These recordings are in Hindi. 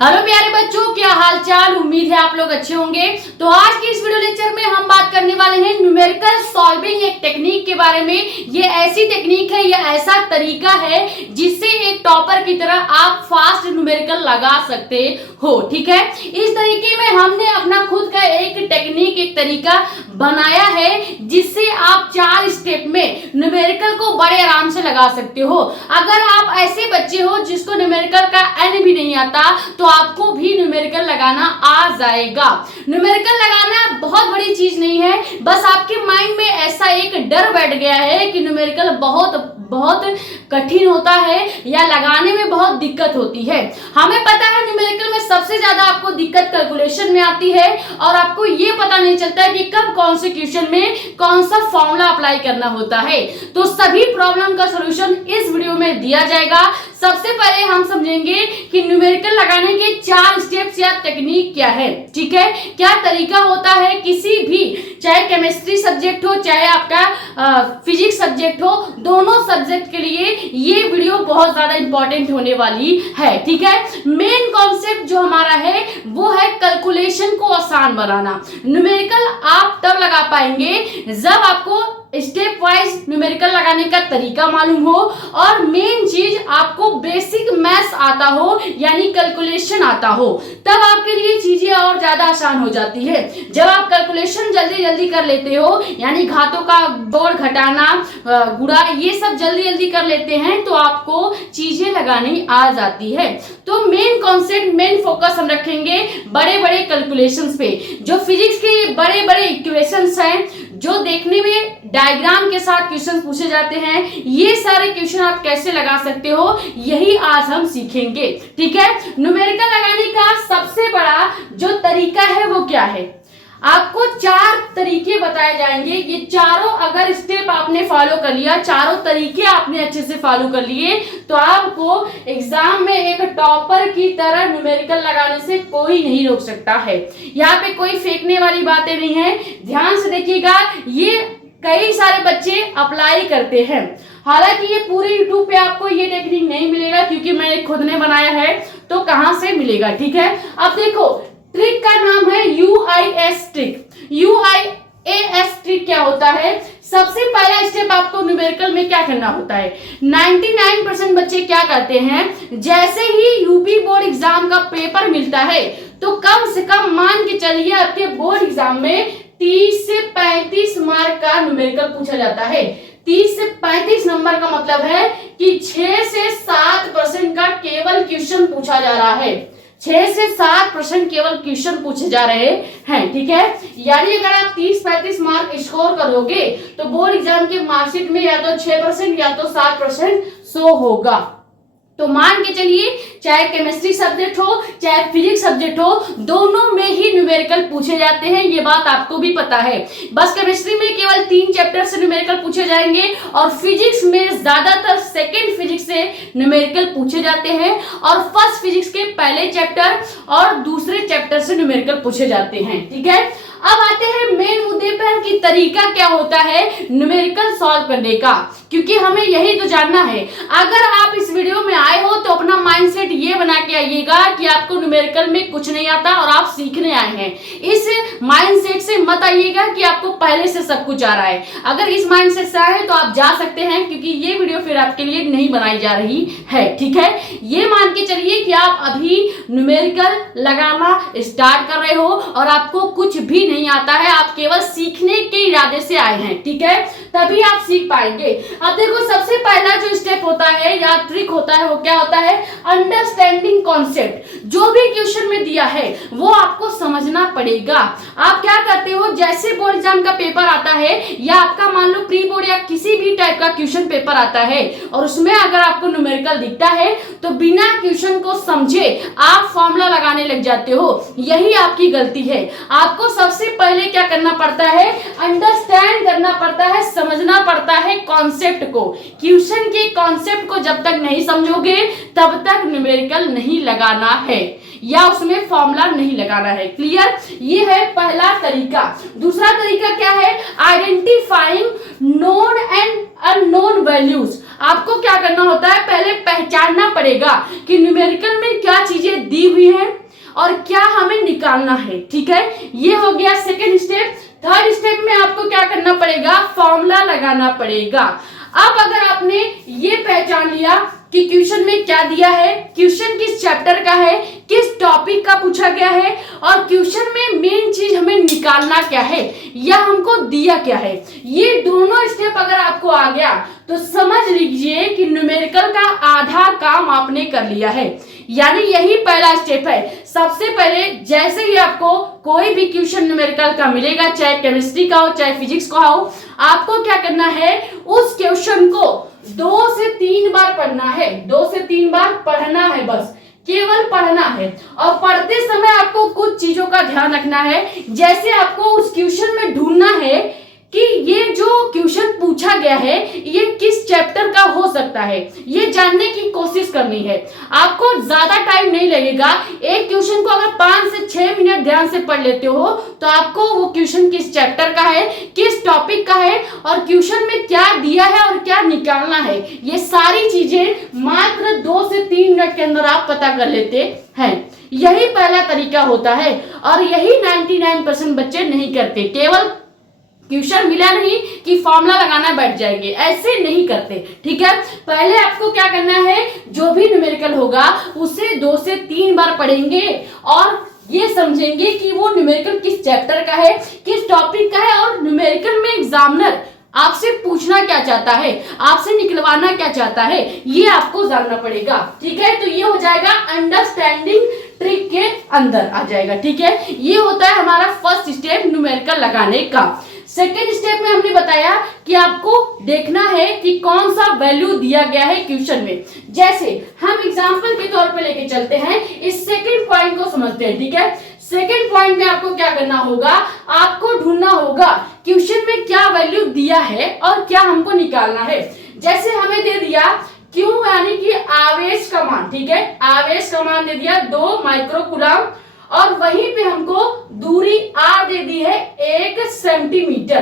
हेलो प्यारे बच्चों, क्या हाल चाल। उम्मीद है आप लोग अच्छे होंगे। तो आज की इस वीडियो लेक्चर में हम बात करने वाले हैं न्यूमेरिकल सॉल्विंग एक टेक्निक के बारे में। ये ऐसी टेक्निक है, ये ऐसा तरीका है जिससे एक टॉपर की तरह आप फास्ट न्यूमेरिकल लगा सकते हो। ठीक है, इस तरीके में हमने अपना खुद का एक टेक्निक, एक तरीका बनाया है जिससे आप 4 स्टेप में न्यूमेरिकल को बड़े आराम से लगा सकते हो। अगर आप ऐसे बच्चे हो जिसको न्यूमेरिकल का एन भी नहीं आता तो आपको भी न्यूमेरिकल लगाना आ जाएगा। न्यूमेरिकल लगाना बहुत बड़ी चीज नहीं है, बस आपके माइंड में ऐसा एक डर बैठ गया है कि न्यूमेरिकल बहुत कठिन होता है या लगाने में बहुत दिक्कत होती है। हमें पता है न्यूमेरिकल में सबसे ज्यादा आपको दिक्कत कैलकुलेशन में आती है और आपको ये पता नहीं चलता है कि कब कौन से क्वेश्चन में कौन सा फॉर्मूला अप्लाई करना होता है। तो सभी प्रॉब्लम का सॉल्यूशन इस वीडियो में दिया जाएगा। सबसे पहले हम समझेंगे कि न्यूमेरिकल लगाने के 4 स्टेप्स या टेक्निक क्या है। ठीक है, क्या तरीका होता है किसी भी, चाहे केमिस्ट्री सब्जेक्ट हो चाहे आपका फिजिक्स सब्जेक्ट हो, दोनों सब्जेक्ट के लिए ये वीडियो बहुत ज्यादा इंपॉर्टेंट होने वाली है। ठीक है, मेन कॉन्सेप्ट जो हमारा है वो है कैलकुलेशन को आसान बनाना। न्यूमेरिकल आप तब लगा पाएंगे जब आपको स्टेप वाइज न्यूमेरिकल लगाने का तरीका मालूम हो और मेन चीज आपको बेसिक मैथ्स आता हो यानी कैलकुलेशन आता हो, तब आपके लिए चीजें और ज्यादा आसान हो जाती है। जब आप कैलकुलेशन जल्दी जल्दी कर लेते हो यानी घातों का जोड़ घटाना गुणा ये सब जल्दी जल्दी कर लेते हैं तो आपको चीजें लगानी आ जाती है। तो मेन कॉन्सेप्ट, मेन फोकस हम रखेंगे बड़े बड़े कैलकुलेशंस पे। जो फिजिक्स के बड़े बड़े इक्वेशंस हैं, जो देखने में डायग्राम के साथ क्वेश्चन पूछे जाते हैं, ये सारे क्वेश्चन आप कैसे लगा सकते हो यही आज हम सीखेंगे। ठीक है, न्यूमेरिकल लगाने का सबसे बड़ा जो तरीका है वो क्या है, आपको 4 तरीके बताए जाएंगे। ये चारों अगर स्टेप आपने फॉलो कर लिया, चारों तरीके आपने अच्छे से फॉलो कर लिए तो आपको एग्जाम में एक टॉपर की तरह न्यूमेरिकल लगाने से कोई नहीं रोक सकता है। यहाँ पे कोई फेंकने वाली बातें नहीं है, ध्यान से देखिएगा। ये कई सारे बच्चे अप्लाई करते हैं, हालांकि ये पूरे YouTube पे आपको ये टेक्निक नहीं मिलेगा क्योंकि मैंने खुद ने बनाया है, तो कहां से मिलेगा। ठीक है, अब देखो ट्रिक का नाम है UIS ट्रिक। UIAS ट्रिक क्या होता है? सबसे पहला स्टेप आपको न्यूमेरिकल में क्या करना होता है, 99% बच्चे क्या करते हैं, जैसे ही यूपी बोर्ड एग्जाम का पेपर मिलता है तो कम से कम मान के चलिए आपके बोर्ड एग्जाम में 30 से 35 मार्क का न्यूमेरिकल पूछा जाता है। 30 से 35 नंबर का मतलब है कि 6 से 7% का केवल क्वेश्चन पूछा जा रहा है। 6 से 7% केवल क्वेश्चन पूछे जा रहे हैं। ठीक है, यानी अगर आप 30-35 मार्क स्कोर करोगे तो बोर्ड एग्जाम के मार्कशीट में या तो 6% या तो 7% शो होगा। तो मान के चलिए चाहे केमिस्ट्री सब्जेक्ट हो चाहे फिजिक्स सब्जेक्ट हो, दोनों में ही न्यूमेरिकल पूछे जाते हैं, ये बात आपको भी पता है। बस केमिस्ट्री में केवल 3 चैप्टर से न्यूमेरिकल पूछे जाएंगे और फिजिक्स में ज्यादातर सेकंड फिजिक्स से न्यूमेरिकल पूछे जाते हैं और फर्स्ट फिजिक्स के पहले चैप्टर और दूसरे चैप्टर से न्यूमेरिकल पूछे जाते हैं। ठीक है, अब आते हैं मेन मुद्दे पर कि तरीका क्या होता है न्यूमेरिकल सॉल्व करने का, क्योंकि हमें यही तो जानना है। अगर आप इस वीडियो में आए हो तो अपना माइंडसेट ये बना के आइएगा कि आपको न्यूमेरिकल में कुछ नहीं आता और आप सीखने आए हैं। इस माइंडसेट से मत आइएगा कि आपको पहले से सब कुछ आ रहा है। अगर इस माइंडसेट से आए तो आप जा सकते हैं, क्योंकि ये वीडियो फिर आपके लिए नहीं बनाई जा रही है। ठीक है, ये मान के चलिए कि आप अभी न्यूमेरिकल लगाना स्टार्ट कर रहे हो और आपको कुछ भी नहीं आता है, आप केवल सीखने के इरादे से आए हैं। ठीक है, तभी आप सीख पाएंगे। अब देखो सबसे पहला जो स्टेप होता है या ट्रिक होता है वो क्या होता है, अंडरस्टैंडिंग कॉन्सेप्ट। जो भी क्वेश्चन में दिया है वो आपको समझना पड़ेगा। आप क्या करते हो, जैसे बोर्ड एग्जाम का पेपर आता है या आपका मान लो प्री बोर्ड या किसी भी टाइप का क्वेश्चन पेपर आता है और उसमें अगर आपको न्यूमेरिकल दिखता है तो बिना क्वेश्चन को समझे आप फॉर्मूला लगाने लग जाते हो, यही आपकी गलती है। आपको सबसे पहले क्या करना पड़ता है, अंडरस्टैंड करना पड़ता है, समझना पड़ता है कॉन्सेप्ट को। क्वेश्चन के कॉन्सेप्ट को जब तक नहीं समझोगे तब तक न्यूमेरिकल नहीं लगाना है या उसमें फॉर्मूला नहीं लगाना है। क्लियर, ये है पहला तरीका। दूसरा तरीका क्या है, identifying known and unknown values. आपको क्या करना होता है, पहले पहचानना पड़ेगा कि न्यूमेरिकल में क्या चीजें दी हुई हैं और क्या हमें निकालना है। ठीक है, ये हो गया सेकेंड स्टेप। थर्ड स्टेप में आपको क्या करना पड़ेगा, फॉर्मूला लगाना पड़ेगा। अब अगर आपने ये पहचान लिया कि क्वेश्चन में क्या दिया है, क्वेश्चन किस चैप्टर का है, किस टॉपिक का पूछा गया है, और क्वेश्चन में मेन चीज हमें निकालना क्या है या हमको दिया क्या है, ये दोनों स्टेप अगर आपको आ गया तो समझ लीजिए कि न्यूमेरिकल का आधा काम आपने कर लिया है। यानी यही पहला स्टेप है। सबसे पहले जैसे ही आपको कोई भी क्वेश्चन न्यूमेरिकल का मिलेगा, चाहे केमिस्ट्री का हो चाहे फिजिक्स का हो, आपको क्या करना है, उस क्वेश्चन को 2 से 3 बार पढ़ना है। 2 से 3 बार पढ़ना है, बस केवल पढ़ना है। और पढ़ते समय आपको कुछ चीजों का ध्यान रखना है। जैसे आपको उस क्वेश्चन में ढूंढना है कि ये जो क्वेश्चन पूछा गया है ये किस चैप्टर का हो सकता है, ये जानने की कोशिश करनी है। आपको ज्यादा टाइम नहीं लगेगा। एक क्वेश्चन को अगर 5 से 6 मिनट ध्यान से पढ़ लेते हो तो आपको वो क्वेश्चन किस चैप्टर का है, किस टॉपिक का है, और क्वेश्चन में क्या दिया है और क्या निकालना है, ये सारी चीजें मात्र 2 से 3 मिनट के अंदर आप पता कर लेते हैं। यही पहला तरीका होता है और यही 99% बच्चे नहीं करते। केवल क्वेश्चन मिला नहीं कि फॉर्मूला लगाना बैठ जाएंगे, ऐसे नहीं करते। ठीक है, पहले आपको क्या करना है, जो भी न्यूमेरिकल होगा उसे 2 से 3 बार पढ़ेंगे और ये समझेंगे कि वो न्यूमेरिकल किस चैप्टर का है, किस टॉपिक का है, और न्यूमेरिकल में एग्जामिनर आपसे पूछना क्या चाहता है, आपसे निकलवाना क्या चाहता है, ये आपको जानना पड़ेगा। ठीक है, तो ये हो जाएगा अंडरस्टैंडिंग ट्रिक के अंदर आ जाएगा। ठीक है, ये होता है हमारा फर्स्ट स्टेप न्यूमेरिकल लगाने का। सेकेंड स्टेप में हमने बताया कि आपको देखना है कि कौन सा वैल्यू दिया गया है क्वेश्चन में। जैसे हम एग्जांपल के तौर पे लेके चलते हैं, इस सेकेंड पॉइंट को समझते हैं। ठीक है, सेकेंड पॉइंट में आपको क्या करना होगा, आपको ढूंढना होगा क्वेश्चन में क्या वैल्यू दिया है और क्या हमको निकालना है। जैसे हमें दे दिया क्यू यानी कि आवेश का मान। ठीक है, आवेश का मान दे दिया 2 माइक्रोकूलम और वहीं पे हमको दूरी r दे दी है 1 सेंटीमीटर।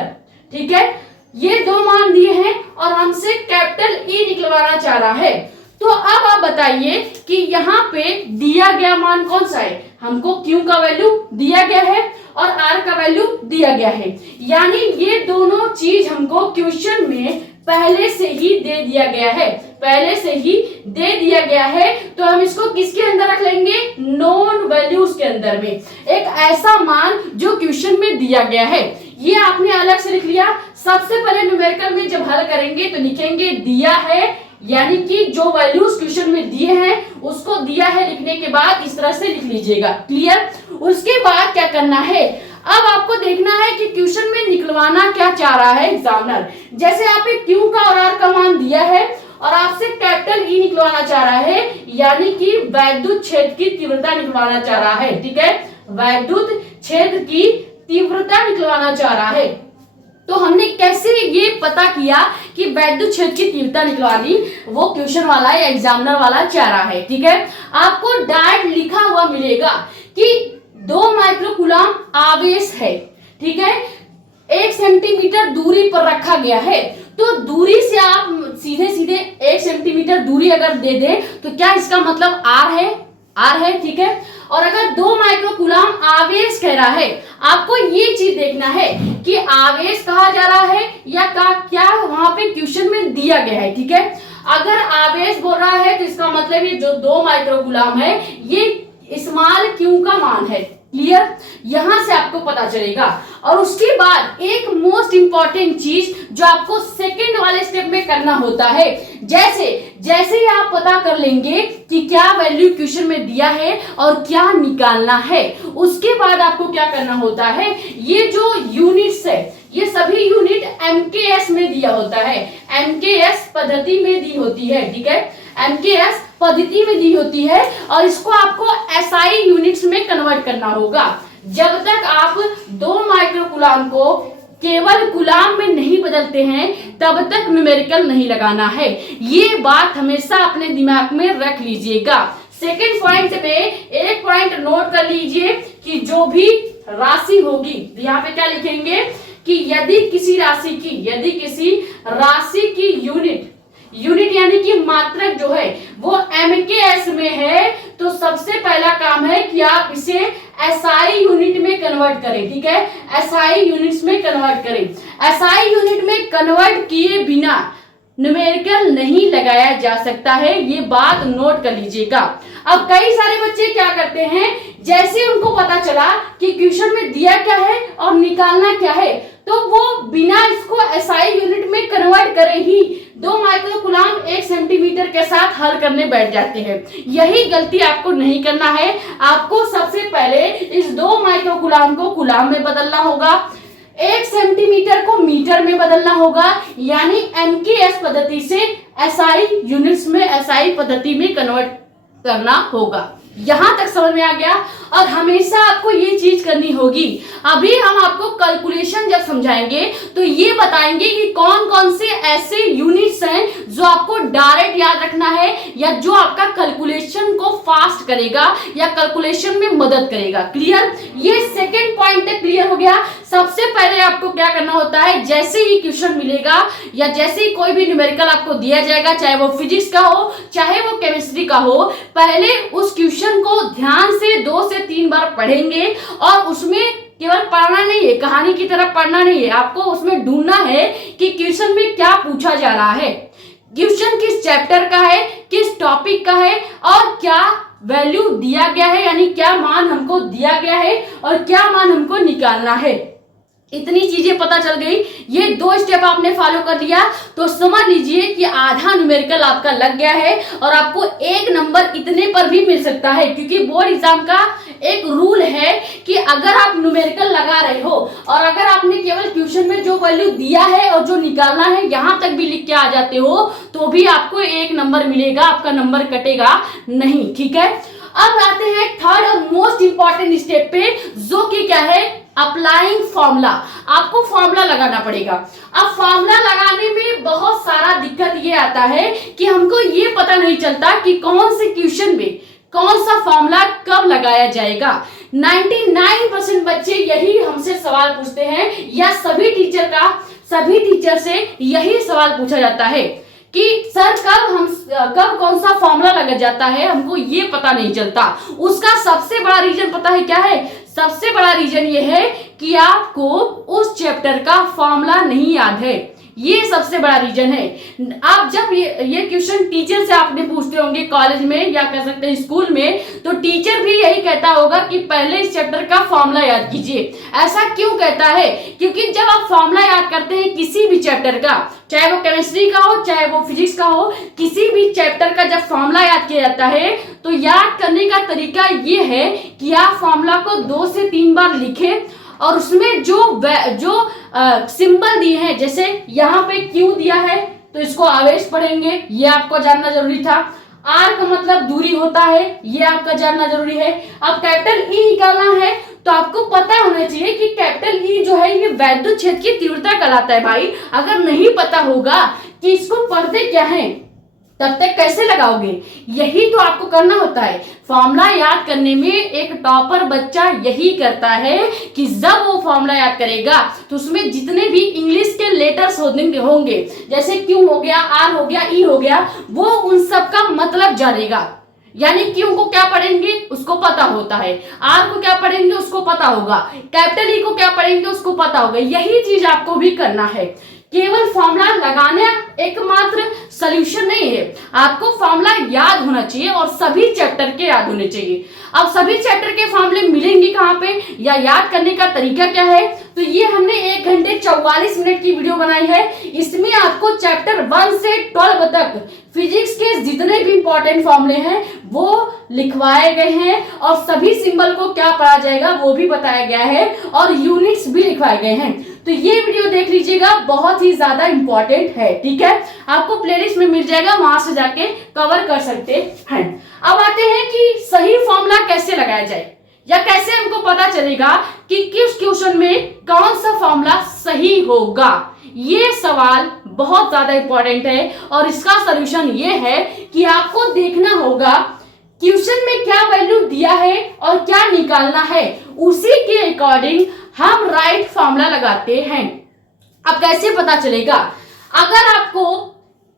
ठीक है, ये 2 मान दिए हैं और हमसे कैपिटल E निकलवाना चाह रहा है। तो अब आप बताइए कि यहाँ पे दिया गया मान कौन सा है, हमको Q का वैल्यू दिया गया है और R का वैल्यू दिया गया है। यानी ये दोनों चीज हमको क्वेश्चन में पहले से ही दे दिया गया है, पहले से ही दे दिया गया है। तो हम इसको किसके अंदर रख लेंगे, नोन वैल्यूज के अंदर में, एक ऐसा मान जो क्वेश्चन में दिया गया है। ये आपने अलग से लिख लिया। सबसे पहले न्यूमेरिकल में जब हल करेंगे तो लिखेंगे दिया है, यानी कि जो वैल्यूज क्वेश्चन में दिए हैं उसको दिया है लिखने के बाद इस तरह से लिख लीजिएगा। क्लियर। उसके बाद क्या करना है, अब आपको देखना है कि क्वेश्चन में निकलवाना क्या चाह रहा है एग्जामिनर। जैसे आप एक Q का और R का मान दिया है और आपसे कैपिटल E निकलवाना चाह रहा है, यानी कि वैद्युत क्षेत्र की तीव्रता निकलवाना चाह रहा है। ठीक है, वैद्युत क्षेत्र की तीव्रता निकलवाना चाह रहा है। तो हमने कैसे ये पता किया कि वैद्युत क्षेत्र की तीव्रता निकलवानी वो क्वेश्चन वाला या एग्जामिनर वाला चाह रहा है। ठीक है, आपको डायरेक्ट लिखा हुआ मिलेगा कि 2 माइक्रोकूलम आवेश है। ठीक है, 1 सेंटीमीटर दूरी पर रखा गया है। तो दूरी से आप सीधे सीधे 1 सेंटीमीटर दूरी अगर दे दे तो क्या इसका मतलब R है, R है। ठीक है, और अगर 2 माइक्रोकूलम आवेश कह रहा है, आपको ये चीज देखना है कि आवेश कहा जा रहा है या क्या वहां पे क्वेश्चन में दिया गया है। ठीक है, अगर आवेश बोल रहा है तो इसका मतलब ये जो 2 माइक्रोकूलम है ये स्मॉल Q का मान है। क्लियर, यहां से आपको पता चलेगा। और उसके बाद एक मोस्ट इंपॉर्टेंट चीज जो आपको सेकंड वाले स्टेप में करना होता है, जैसे ही आप पता कर लेंगे कि क्या वैल्यू क्वेश्चन में दिया है और क्या निकालना है, उसके बाद आपको क्या करना होता है, ये जो यूनिट्स है ये सभी यूनिट MKS में दिया होता है, MKS पद्धति में दी होती है। ठीक है, MKS पद्धति में दी होती है और इसको आपको SI यूनिट्स में कन्वर्ट करना होगा। जब तक आप 2 माइक्रोकूलम को केवल कूलम में नहीं बदलते हैं तब तक न्यूमेरिकल नहीं लगाना है। ये बात हमेशा अपने दिमाग में रख लीजिएगा। सेकेंड पॉइंट में एक पॉइंट नोट कर लीजिए कि जो भी राशि होगी, यहाँ पे क्या लिखेंगे कि यदि किसी राशि की यूनिट यानी कि मात्रक जो है वो MKS में है तो सबसे पहला काम काम है कि आप इसे एसआई यूनिट में कन्वर्ट करें। ठीक है, एसआई यूनिट्स में कन्वर्ट करें। एसआई यूनिट में कन्वर्ट किए बिना न्यूमेरिकल नहीं लगाया जा सकता है, ये बात नोट कर लीजिएगा। अब कई सारे बच्चे क्या करते हैं, जैसे उनको पता चला कि क्वेश्चन में दिया क्या है और निकालना क्या है, तो वो बिना इसको एसआई यूनिट में कन्वर्ट करे ही 2 माइक्रोकूलम 1 सेंटीमीटर के साथ हल करने बैठ जाते हैं। यही गलती आपको नहीं करना है। आपको सबसे पहले इस 2 माइक्रोकूलम को कूलम में बदलना होगा, 1 सेंटीमीटर को मीटर में बदलना होगा, यानी एमकेएस पद्धति से एसआई यूनिट्स में एसआई पद्धति में कन्वर्ट करना होगा। यहां तक समझ में आ गया। और हमेशा आपको ये चीज करनी होगी। अभी हम आपको कैलकुलेशन जब समझाएंगे तो ये बताएंगे कि कौन कौन से ऐसे यूनिट्स हैं जो आपको डायरेक्ट याद रखना है या जो आपका कैलकुलेशन को फास्ट करेगा या कैलकुलेशन में मदद करेगा। क्लियर? ये सेकंड पॉइंट तक क्लियर हो गया। सबसे पहले आपको क्या करना होता है, जैसे ही क्वेश्चन मिलेगा या जैसे ही कोई भी न्यूमेरिकल आपको दिया जाएगा, चाहे वो फिजिक्स का हो चाहे वो केमिस्ट्री का हो, पहले उस क्वेश्चन को ध्यान से 2 से 3 बार पढ़ेंगे। और उसमें केवल पढ़ना नहीं है, कहानी की तरह पढ़ना नहीं है, आपको उसमें ढूंढना है कि क्वेश्चन में क्या पूछा जा रहा है, क्वेश्चन किस चैप्टर का है, किस टॉपिक का है और क्या वैल्यू दिया गया है, यानी क्या मान हमको दिया गया है और क्या मान हमको निकालना है। इतनी चीजें पता चल गई, ये 2 स्टेप आपने फॉलो कर लिया तो समझ लीजिए कि आधा न्यूमेरिकल आपका लग गया है और आपको 1 नंबर इतने पर भी मिल सकता है। क्योंकि बोर्ड एग्जाम का एक रूल है कि अगर आप न्यूमेरिकल लगा रहे हो और अगर आपने केवल क्वेश्चन में जो वैल्यू दिया है और जो निकालना है यहां तक भी लिख के आ जाते हो तो भी आपको 1 नंबर मिलेगा, आपका नंबर कटेगा नहीं। ठीक है, अब आते हैं थर्ड और मोस्ट इंपॉर्टेंट स्टेप पे, जो कि क्या है, अप्लाइंग फॉर्मूला। आपको फॉर्मूला लगाना पड़ेगा। अब फॉर्मूला लगाने में बहुत सारा दिक्कत ये आता है कि हमको ये पता नहीं चलता कि कौन से क्वेश्चन में कौन सा फॉर्मूला कब लगाया जाएगा। 99% बच्चे यही हमसे सवाल पूछते हैं या सभी टीचर से यही सवाल पूछा जाता है कि सर कब कौन सा फॉर्मूला लगा जाता है, हमको ये पता नहीं चलता। उसका सबसे बड़ा रीजन पता है क्या है? सबसे बड़ा रीजन ये है कि आपको उस चैप्टर का फॉर्मूला नहीं याद है। ये सबसे बड़ा रीजन है। आप जब ये क्वेश्चन टीचर से आपने पूछते होंगे कॉलेज में या कह सकते हैं स्कूल में, तो टीचर भी यही कहता होगा कि पहले इस चैप्टर का फॉर्मूला याद कीजिए। ऐसा क्यों कहता है? क्योंकि जब आप फॉर्मूला याद करते हैं किसी भी चैप्टर का, चाहे वो केमिस्ट्री का हो चाहे वो फिजिक्स का हो, किसी भी चैप्टर का जब फॉर्मूला याद किया जाता है तो याद करने का तरीका ये है कि आप फॉर्मूला को 2 से 3 बार लिखें और उसमें जो सिंबल दिए हैं, जैसे यहाँ पे क्यू दिया है तो इसको आवेश पढ़ेंगे, ये आपको जानना जरूरी था। आर का मतलब दूरी होता है, ये आपका जानना जरूरी है। अब कैपिटल ई निकालना है तो आपको पता होना चाहिए कि कैपिटल ई जो है ये वैद्युत क्षेत्र की तीव्रता कहलाता है भाई। अगर नहीं पता होगा कि इसको पढ़ते क्या है तब तक कैसे लगाओगे? यही तो आपको करना होता है। फॉर्मूला याद करने में एक टॉपर बच्चा यही करता है कि जब वो फॉर्मूला याद करेगा तो उसमें जितने भी इंग्लिश के लेटर्स होंगे, जैसे क्यू हो गया, आर हो गया, ई हो गया, वो उन सब का मतलब जानेगा। यानी क्यू को क्या पढ़ेंगे उसको पता होता है, आर को क्या पढ़ेंगे उसको पता होगा, कैपिटल ई को क्या पढ़ेंगे उसको पता होगा। यही चीज आपको भी करना है। केवल फॉर्मूला लगाना एकमात्र सॉल्यूशन नहीं है, आपको फॉर्मूला याद होना चाहिए और सभी चैप्टर के याद होने चाहिए। अब सभी चैप्टर के फॉर्मूले मिलेंगे कहाँ पे या याद करने का तरीका क्या है? तो ये हमने 1 घंटे 44 मिनट की वीडियो बनाई है। इसमें आपको चैप्टर 1 से 12 तक फिजिक्स के जितने भी इंपॉर्टेंट फॉर्मूले हैं वो लिखवाए गए हैं और सभी सिंबल को क्या पढ़ा जाएगा वो भी बताया गया है और यूनिट्स भी लिखवाए गए हैं। तो ये वीडियो देख लीजिएगा, बहुत ही ज्यादा इंपॉर्टेंट है। ठीक है, आपको प्लेलिस्ट में मिल जाएगा, वहां से जाके कवर कर सकते हैं। अब आते हैं कि सही फॉर्मूला कैसे लगाया जाए या कैसे हमको पता चलेगा कि किस क्वेश्चन में कौन सा फॉर्मूला सही होगा। ये सवाल बहुत ज्यादा इंपॉर्टेंट है और इसका सॉल्यूशन ये है कि आपको देखना होगा क्वेश्चन में क्या वैल्यू दिया है और क्या निकालना है, उसी के अकॉर्डिंग हम राइट फॉर्मूला लगाते हैं। अब कैसे पता चलेगा? अगर आपको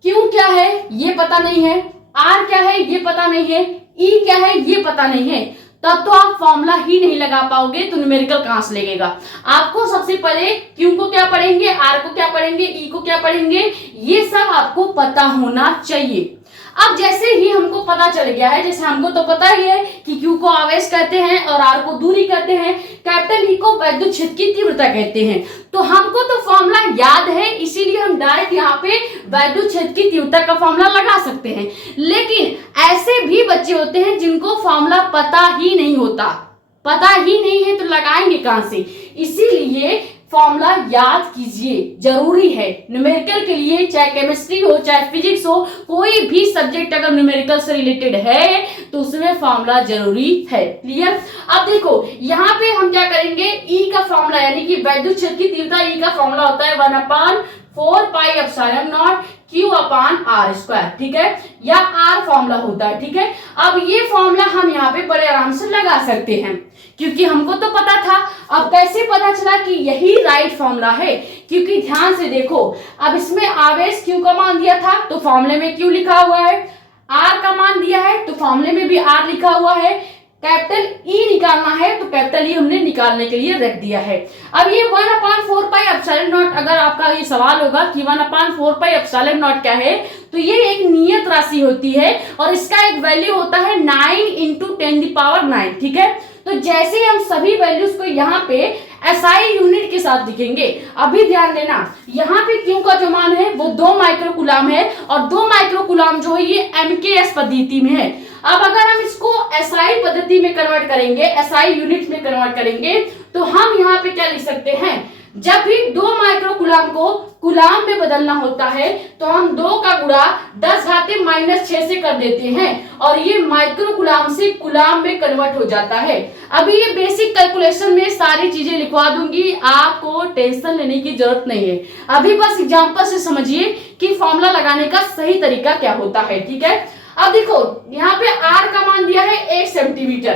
क्यू क्या है ये पता नहीं है, आर क्या है ये पता नहीं है, ई क्या है ये पता नहीं है, तब तो आप फॉर्मूला ही नहीं लगा पाओगे, तो न्यूमेरिकल कहां से लगेगा। आपको सबसे पहले क्यू को क्या पढ़ेंगे, आर को क्या पढ़ेंगे, ई को क्या पढ़ेंगे, ये सब आपको पता होना चाहिए। अब जैसे ही हमको पता चल गया है, जैसे हमको तो पता ही है कि क्यू को आवेश कहते हैं और आर को दूरी कहते हैं, कैपिटल ई को वैद्युत क्षेत्र की तीव्रता कहते हैं, तो हमको तो फॉर्मूला याद है, इसीलिए हम डायरेक्ट यहाँ पे वैद्युत क्षेत्र की तीव्रता का फॉर्मूला लगा सकते हैं। लेकिन ऐसे भी बच्चे होते हैं जिनको फॉर्मूला पता ही नहीं होता, पता ही नहीं है, तो लगाएंगे कहां से। इसीलिए फॉर्मूला याद कीजिए, जरूरी है न्यूमेरिकल के लिए, चाहे केमिस्ट्री हो चाहे फिजिक्स हो, कोई भी सब्जेक्ट अगर न्यूमेरिकल से रिलेटेड है तो उसमें फॉर्मूला जरूरी है। क्लियर। अब देखो यहाँ पे हम क्या करेंगे, ई का फॉर्मूला यानी कि वैद्युत क्षेत्र की तीव्रता, ई का फॉर्मूला होता है 1/4 pi epsilon not Q upon R square, ठीक है, या R फॉर्मूला होता है, ठीक है। अब ये फॉर्मूला हम यहाँ पे बड़े आराम से लगा सकते हैं, क्योंकि हमको तो पता था। अब कैसे पता चला कि यही राइट फॉर्मूला है, क्योंकि ध्यान से देखो, अब इसमें आवेश Q का मान दिया था तो फॉर्मूले में Q लिखा हुआ है, R का मान दिया है तो फॉर्मूले में भी R लिखा हुआ है, कैपिटल ई निकालना है तो कैपिटल ई हमने निकालने के लिए रख दिया है। अब ये 1/4 पाई एप्सिलॉन नॉट, अगर आपका ये सवाल होगा कि 1/4 पाई एप्सिलॉन नॉट क्या है, तो ये एक नियत राशि होती है और इसका एक वैल्यू होता है 9 × 10⁹, ठीक है। तो जैसे हम सभी वैल्यूज को यहाँ पे एसआई यूनिट के साथ लिखेंगे, अभी ध्यान देना, यहाँ पे क्यू का जो मान है वो 2 माइक्रोकूलम है और 2 माइक्रोकूलम जो है ये एमकेएस पद्धति में है। अब अगर हम इसको एसआई पद्धति में कन्वर्ट करेंगे, एसआई यूनिट में कन्वर्ट करेंगे, तो हम यहाँ पे क्या लिख सकते हैं, जब भी 2 माइक्रोकूलम को कूलम में बदलना होता है तो हम 2 का गुणा 10⁻⁻6 से कर देते हैं और ये माइक्रोकूलम से कूलम में कन्वर्ट हो जाता है। अभी ये बेसिक कैलकुलेशन में सारी चीजें लिखवा दूंगी, आपको टेंशन लेने की जरूरत नहीं है। अभी बस एग्जांपल से समझिए कि फॉर्मूला लगाने का सही तरीका क्या होता है, ठीक है। अब देखो यहाँ पे R का मान दिया है 1 सेंटीमीटर,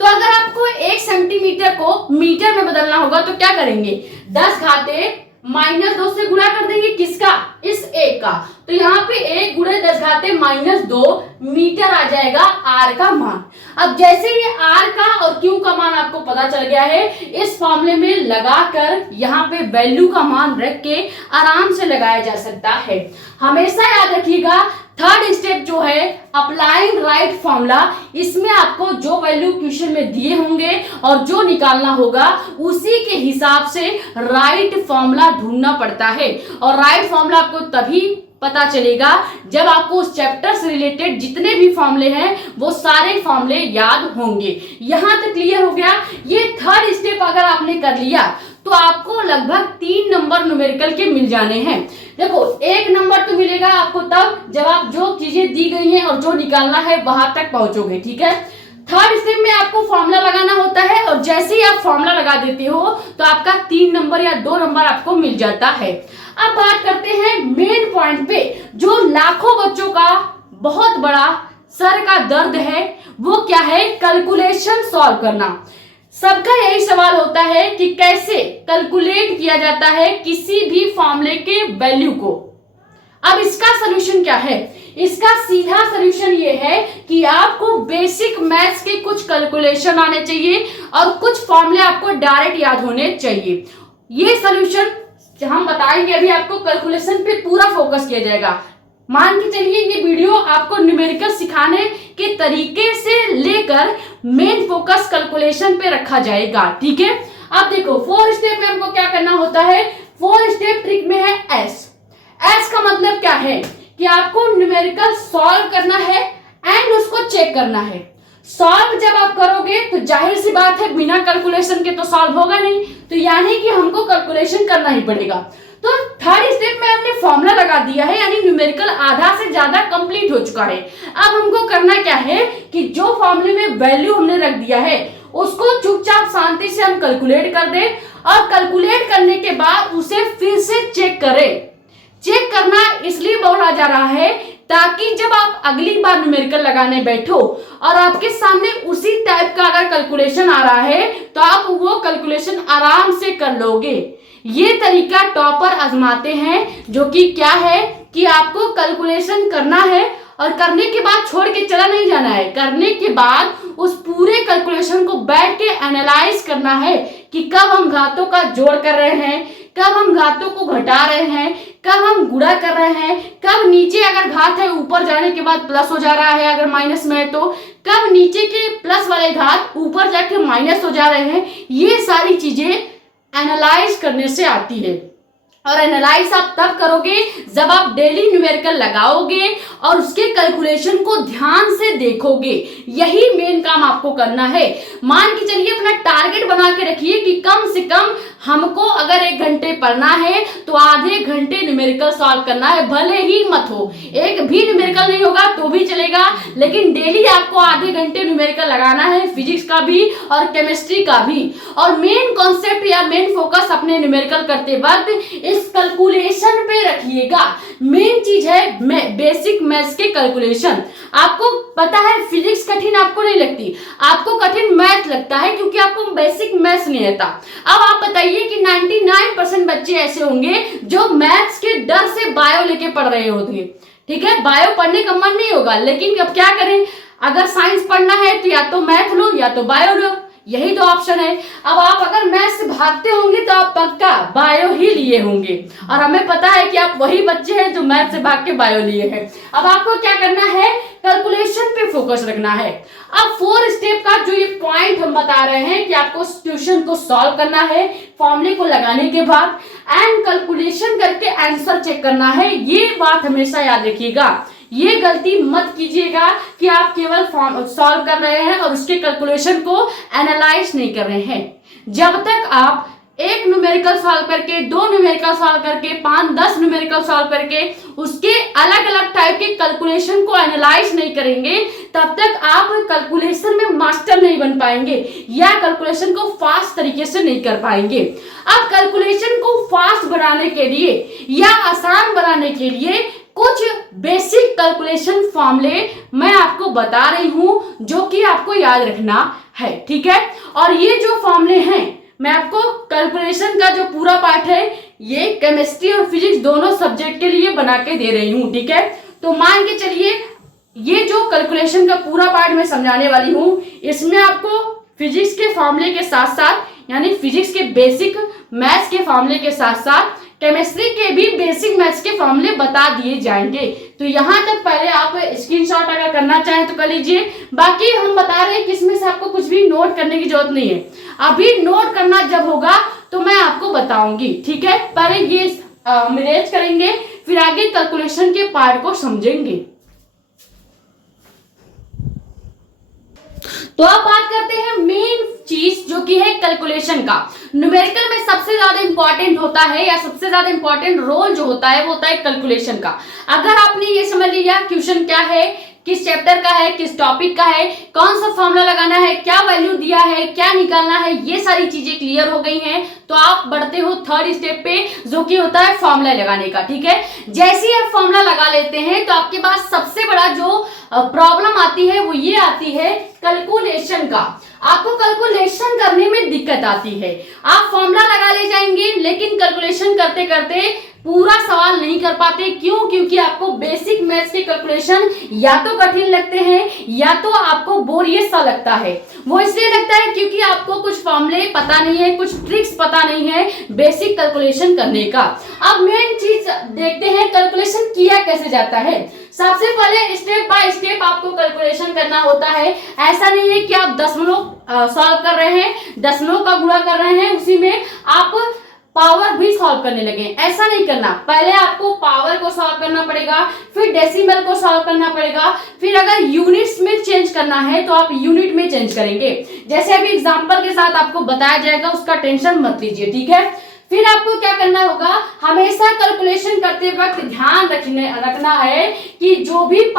तो अगर आपको 1 सेंटीमीटर को मीटर में बदलना होगा तो क्या करेंगे, 10⁻2 से गुणा कर देंगे, किसका, इस 1 का, तो यहाँ पे 1 × 10⁻2 मीटर आ जाएगा R का मान। अब जैसे ये R का और Q का मान आपको पता चल गया है, इस फॉर्मूले में लगाकर यहाँ पे वैल्यू का मान रख के आराम से लगाया जा सकता है। हमेशा याद रखिएगा, थर्ड स्टेप जो है अप्लाइंग राइट फॉर्मूला, इसमें आपको जो वैल्यू क्वेश्चन में दिए होंगे और जो निकालना होगा उसी के हिसाब से राइट फॉर्मूला ढूंढना पड़ता है। और राइट फॉर्मूला आपको तभी पता चलेगा जब आपको उस चैप्टर से रिलेटेड जितने भी फॉर्मूले हैं वो सारे फॉर्मूले याद होंगे। यहां तक क्लियर हो गया। ये थर्ड स्टेप अगर आपने कर लिया तो आपको लगभग 3 नंबर न्यूमेरिकल के मिल जाने हैं। देखो 1 नंबर तो मिलेगा आपको तब जब आप जो चीजें दी गई हैं और जो निकालना है वहां तक पहुंचोगे, ठीक है। थर्ड स्टेप में आपको फॉर्मूला लगाना होता है और जैसे ही आप फॉर्मूला लगा देते हो तो आपका 3 नंबर या 2 नंबर आपको मिल जाता है। अब बात करते हैं मेन पॉइंट पे, जो लाखों बच्चों का बहुत बड़ा सर का दर्द है, वो क्या है, कैलकुलेशन सॉल्व करना। सबका यही सवाल होता है कि कैसे कैलकुलेट किया जाता है किसी भी फॉर्मूले के वैल्यू को। अब इसका सॉल्यूशन क्या है, इसका सीधा सॉल्यूशन ये है कि आपको बेसिक मैथ्स के कुछ कैलकुलेशन आने चाहिए और कुछ फॉर्मूले आपको डायरेक्ट याद होने चाहिए। ये सॉल्यूशन हम बताएंगे, अभी आपको कैलकुलेशन पे पूरा फोकस किया जाएगा। मान के चलिए ये वीडियो आपको न्यूमेरिकल सिखाने के तरीके से लेकर मेन फोकस कैलकुलेशन पे रखा जाएगा, ठीक है। अब देखो 4 स्टेप में हमको क्या करना होता है, 4 स्टेप ट्रिक में है एस। एस का मतलब क्या है कि आपको न्यूमेरिकल सॉल्व करना है एंड उसको चेक करना है। सॉल्व जब आप करोगे तो जाहिर सी बात है बिना कैलकुलेशन के तो सॉल्व होगा नहीं, तो यानी कि हमको कैलकुलेशन करना ही पड़ेगा। तो थर्ड स्टेप में हमने फॉर्मूला लगा दिया है, यानी न्यूमेरिकल आधा से ज्यादा कंप्लीट हो चुका है। अब हमको करना क्या है कि जो फॉर्मूले में वैल्यू हमने रख दिया है उसको चुपचाप शांति से हम कैलकुलेट कर दें और कैलकुलेट करने के बाद उसे फिर से चेक करें। चेक करना इसलिए बोला जा रहा है ताकि जब आप अगली बार न्यूमेरिकल लगाने बैठो और आपके सामने उसी टाइप का अगर कैलकुलेशन आ रहा है तो आप वो कैलकुलेशन आराम से कर लोगे। ये तरीका टॉपर आजमाते हैं, जो कि क्या है कि आपको कैलकुलेशन करना है और करने के बाद छोड़ के चला नहीं जाना है। करने के बाद उस पूरे बैठ के एनालाइज करना है कि कब हम घातों का जोड़ कर रहे हैं, कब हम घातों को घटा रहे हैं, कब हम गुणा कर रहे हैं, कब नीचे अगर घात है ऊपर जाने के बाद प्लस हो जा रहा है अगर माइनस में है तो, कब नीचे के प्लस वाले घात ऊपर जाके माइनस हो जा रहे हैं। ये सारी चीजें एनालाइज करने से आती है। और एनालाइज आप तब करोगे जब आप डेली न्यूमेरिकल लगाओगे और उसके कैलकुलेशन को ध्यान से देखोगे। यही मेन काम आपको करना है। मान के चलिए अपना टारगेट बना के रखिए कि कम से कम हमको अगर 1 घंटे पढ़ना है तो आधे घंटे न्यूमेरिकल सॉल्व करना है, भले ही मत हो, एक भी न्यूमेरिकल नहीं होगा तो भी चलेगा, लेकिन डेली आपको आधे घंटे न्यूमेरिकल लगाना है, फिजिक्स का भी और केमिस्ट्री का भी। और मेन कॉन्सेप्ट या मेन फोकस अपने न्यूमेरिकल करते वक्त इस कैलकुलेशन पे रखिएगा। मेन चीज है बेसिक मैथ्स के कैलकुलेशन। आपको पता है फिजिक्स कठिन आपको नहीं लगती, आपको कठिन मैथ लगता है क्योंकि आपको बेसिक मैथ्स नहीं आता। अब आप बताइए कि 99% बच्चे ऐसे होंगे जो मैथ्स के डर से बायो लेके पढ़ रहे होंगे। ठीक है, बायो पढ़ने का मन नहीं होगा, लेकिन अब क्या करें, अगर साइंस पढ़ना है तो या तो मैथ लो या तो बायो लो, यही दो ऑप्शन है। अब आप अगर मैथ से भागते होंगे तो आप पक्का बायो ही लिए होंगे, और हमें पता है कि आप वही बच्चे हैं जो मैथ से भाग के बायो लिए हैं। अब आपको क्या करना है, कैलकुलेशन पे फोकस रखना है। अब 4 स्टेप का जो ये पॉइंट हम बता रहे हैं कि आपको क्वेश्चन को सॉल्व करना है फॉर्मूले को लगाने के बाद, एंड कैलकुलेशन करके आंसर चेक करना है। ये बात हमेशा याद रखिएगा, ये गलती मत कीजिएगा कि आप केवल सॉल्व कर रहे हैं और उसके कैलकुलेशन को एनालाइज नहीं कर रहे हैं। जब तक आप 1 न्यूमेरिकल सॉल्व करके, 2 न्यूमेरिकल सॉल्व करके, 5-10 न्यूमेरिकल सॉल्व करके उसके अलग अलग टाइप के कैलकुलेशन को एनालाइज नहीं करेंगे, तब तक आप कैलकुलेशन में मास्टर नहीं बन पाएंगे या कैलकुलेशन को फास्ट तरीके से नहीं कर पाएंगे। अब कैलकुलेशन को फास्ट बनाने के लिए या आसान बनाने के लिए कुछ बेसिक कैलकुलेशन फॉर्मूले मैं आपको बता रही हूं जो कि आपको याद रखना है। ठीक है, और ये जो फॉर्मूले हैं मैं आपको कैलकुलेशन का जो पूरा पार्ट है ये केमिस्ट्री और फिजिक्स दोनों सब्जेक्ट के लिए बना के दे रही हूं। ठीक है, तो मान के चलिए ये जो कैलकुलेशन का पूरा पार्ट मैं समझाने वाली हूं, इसमें आपको फिजिक्स के फॉर्मूले के साथ साथ यानी फिजिक्स के बेसिक मैथ्स के फॉर्मूले के साथ साथ केमिस्ट्री के भी बेसिक मैथ्स के फॉर्मूले बता दिए जाएंगे। तो यहाँ तक पहले आप स्क्रीनशॉट अगर करना चाहें तो कर लीजिए, बाकी हम बता रहे हैं कि इसमें से आपको कुछ भी नोट करने की जरूरत नहीं है। अभी नोट करना जब होगा तो मैं आपको बताऊंगी। ठीक है, पहले ये मैनेज करेंगे फिर आगे कैलकुलेशन के पार्ट को समझेंगे। तो अब बात करते हैं मेन चीज जो कि है कैलकुलेशन का। न्यूमेरिकल में सबसे ज्यादा इंपॉर्टेंट होता है या सबसे ज्यादा इंपॉर्टेंट रोल जो होता है वो होता है कैलकुलेशन का। अगर आपने ये समझ लिया क्वेश्चन क्या है, किस चैप्टर का है, किस टॉपिक का है, कौन सा फॉर्मूला लगाना है, क्या वैल्यू दिया है, क्या निकालना है, ये सारी चीजें क्लियर हो गई हैं, तो आप बढ़ते हो 3rd स्टेप पे जो कि होता है फॉर्मूला लगाने का। ठीक है, जैसे ही आप फॉर्मूला लगा लेते हैं तो आपके पास सबसे बड़ा जो प्रॉब्लम आती है वो ये आती है कैलकुलेशन का। आपको कैलकुलेशन करने में दिक्कत आती है। आप फॉर्मूला लगा ले जाएंगे लेकिन कैलकुलेशन करते करते पूरा सवाल नहीं कर पाते। क्यों? क्योंकि आपको बेसिक मैथ्स के कैलकुलेशन या तो कठिन लगते हैं या तो आपको बोरियत सा लगता है। वो इसलिए लगता है क्योंकि आपको कुछ फॉर्मूले पता नहीं है, कुछ ट्रिक्स पता नहीं है बेसिक कैलकुलेशन करने का। अब मेन चीज देखते हैं कैलकुलेशन किया कैसे जाता है। सबसे पहले स्टेप बाय स्टेप आपको कैलकुलेशन करना होता है। ऐसा नहीं है कि आप दशमलव सॉल्व कर रहे हैं, दशमलव का गुणा कर रहे हैं, उसी में आप पावर भी सॉल्व करने लगे, ऐसा नहीं करना। पहले आपको पावर को सॉल्व करना पड़ेगा, फिर डेसिमल को सॉल्व करना पड़ेगा, फिर अगर यूनिट्स में चेंज करना है तो आप यूनिट में चेंज करेंगे। जैसे अभी एग्जांपल के साथ आपको बताया जाएगा, उसका टेंशन मत लीजिए। ठीक है, फिर आपको क्या करना होगा, हमेशा कैलकुलेशन करते वक्त ध्यान रखना है कि जो भी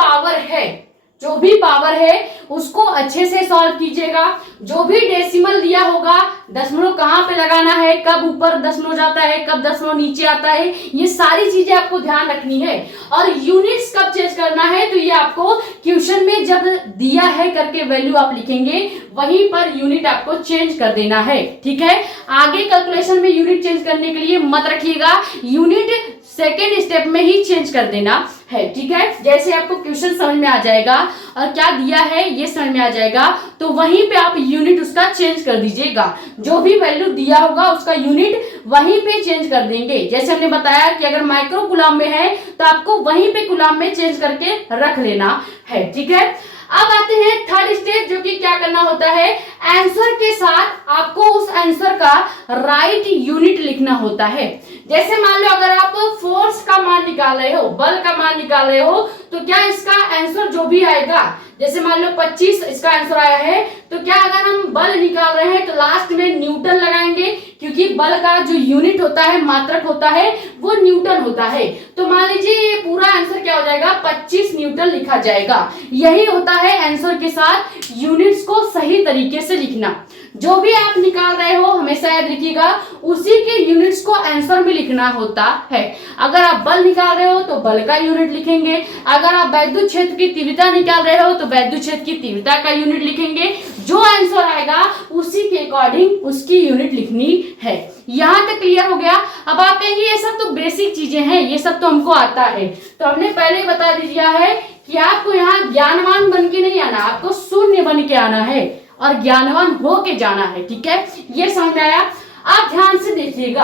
पावर है उसको अच्छे से सॉल्व कीजिएगा। जो भी डेसिमल दिया होगा, दशमलव कहाँ पे लगाना है, कब ऊपर दशमलव जाता है, कब दशमलव नीचे आता है, ये सारी चीजें आपको ध्यान रखनी है। और यूनिट्स कब चेंज करना है तो ये आपको क्वेश्चन में जब दिया है करके वैल्यू आप लिखेंगे वहीं पर यूनिट आपको चेंज कर देना है। ठीक है, आगे कैलकुलेशन में यूनिट चेंज करने के लिए मत रखिएगा, यूनिट सेकेंड स्टेप में ही चेंज कर देना है। ठीक है, जैसे आपको क्वेश्चन समझ में आ जाएगा और क्या दिया है ये समझ में आ जाएगा, तो वहीं पे आप यूनिट उसका चेंज कर दीजिएगा। जो भी वैल्यू दिया होगा उसका यूनिट वहीं पे चेंज कर देंगे। जैसे हमने बताया कि अगर माइक्रो कूलम में है तो आपको वहीं पे कूलम में चेंज करके रख लेना है। ठीक है, अब आते हैं थर्ड स्टेप, जो कि क्या करना होता है, आंसर के साथ आपको उस आंसर का राइट यूनिट लिखना होता है। जैसे मान लो अगर आप फोर्स का मान निकाल रहे हो, बल का मान निकाल रहे हो, तो क्या इसका आंसर जो भी आएगा, जैसे मान लो 25 इसका आंसर आया है, तो क्या अगर हम बल निकाल रहे हैं तो लास्ट में न्यूटन लगाएंगे, क्योंकि बल का जो यूनिट होता है, मात्रक होता है, वो न्यूटन होता है। तो मान लीजिए ये पूरा आंसर क्या हो जाएगा, 25 न्यूटन लिखा जाएगा। यही होता है आंसर के साथ यूनिट्स को सही तरीके से लिखना। जो भी आप निकाल रहे हो हमेशा याद रखिएगा उसी के यूनिट्स को आंसर में लिखना होता है। अगर आप बल निकाल रहे हो तो बल का यूनिट लिखेंगे, अगर आप वैद्युत क्षेत्र की तीव्रता निकाल रहे हो तो वैद्युत क्षेत्र की तीव्रता का यूनिट लिखेंगे। जो आंसर आएगा उसी के अकॉर्डिंग उसकी यूनिट लिखनी है। यहाँ तक क्लियर हो गया। अब आप कहेंगे ये सब तो बेसिक चीजें हैं, ये सब तो हमको आता है, तो हमने पहले ही बता दिया है कि आपको यहाँ ज्ञानवान बन के नहीं आना, आपको शून्य बन के आना है और ज्ञानवान हो के जाना है। ठीक है, ये समझ में आया। आप ध्यान से देखिएगा,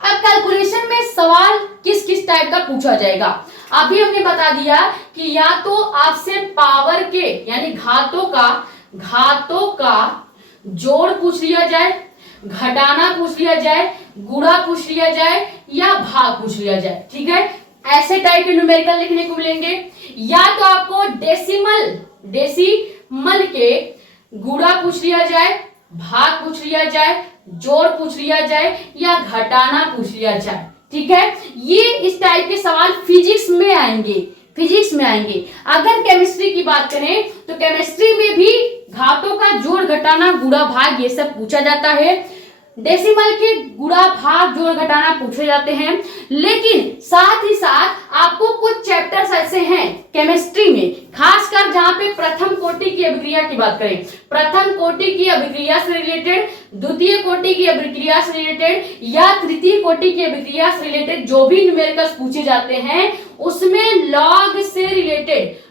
अब कैलकुलेशन में सवाल किस किस टाइप का पूछा जाएगा। अभी हमने बता दिया कि या तो आपसे पावर के यानी घातों का जोड़ पूछ लिया जाए, घटाना पूछ लिया जाए, गुणा पूछ लिया जाए या भाग पूछ लिया जाए। ठीक है, ऐसे टाइप के न्यूमेरिकल लिखने को मिलेंगे। या तो आपको डेसिमल के गुणा पूछ लिया जाए, भाग पूछ लिया जाए, जोड़ पूछ लिया जाए या घटाना पूछ लिया जाए। ठीक है, ये इस टाइप के सवाल फिजिक्स में आएंगे। अगर केमिस्ट्री की बात करें तो केमिस्ट्री में भी घातों का जोड़, घटाना, गुणा, भाग ये सब पूछा जाता है। डेसिमल के गुणा, भाग, जोड़, घटाना पूछे जाते हैं। लेकिन साथ ही साथ आपको कुछ चैप्टर्स ऐसे हैं केमिस्ट्री में, खासकर जहां पे प्रथम कोटि की अभिक्रिया की बात करें, प्रथम कोटि की अभिक्रिया से रिलेटेड, द्वितीय कोटि की अभिक्रिया से रिलेटेड या तृतीय कोटि की अभिक्रिया से रिलेटेड जो भी न्यूमेरिकल्स पूछे जाते हैं उसमें लॉग से रिलेटेड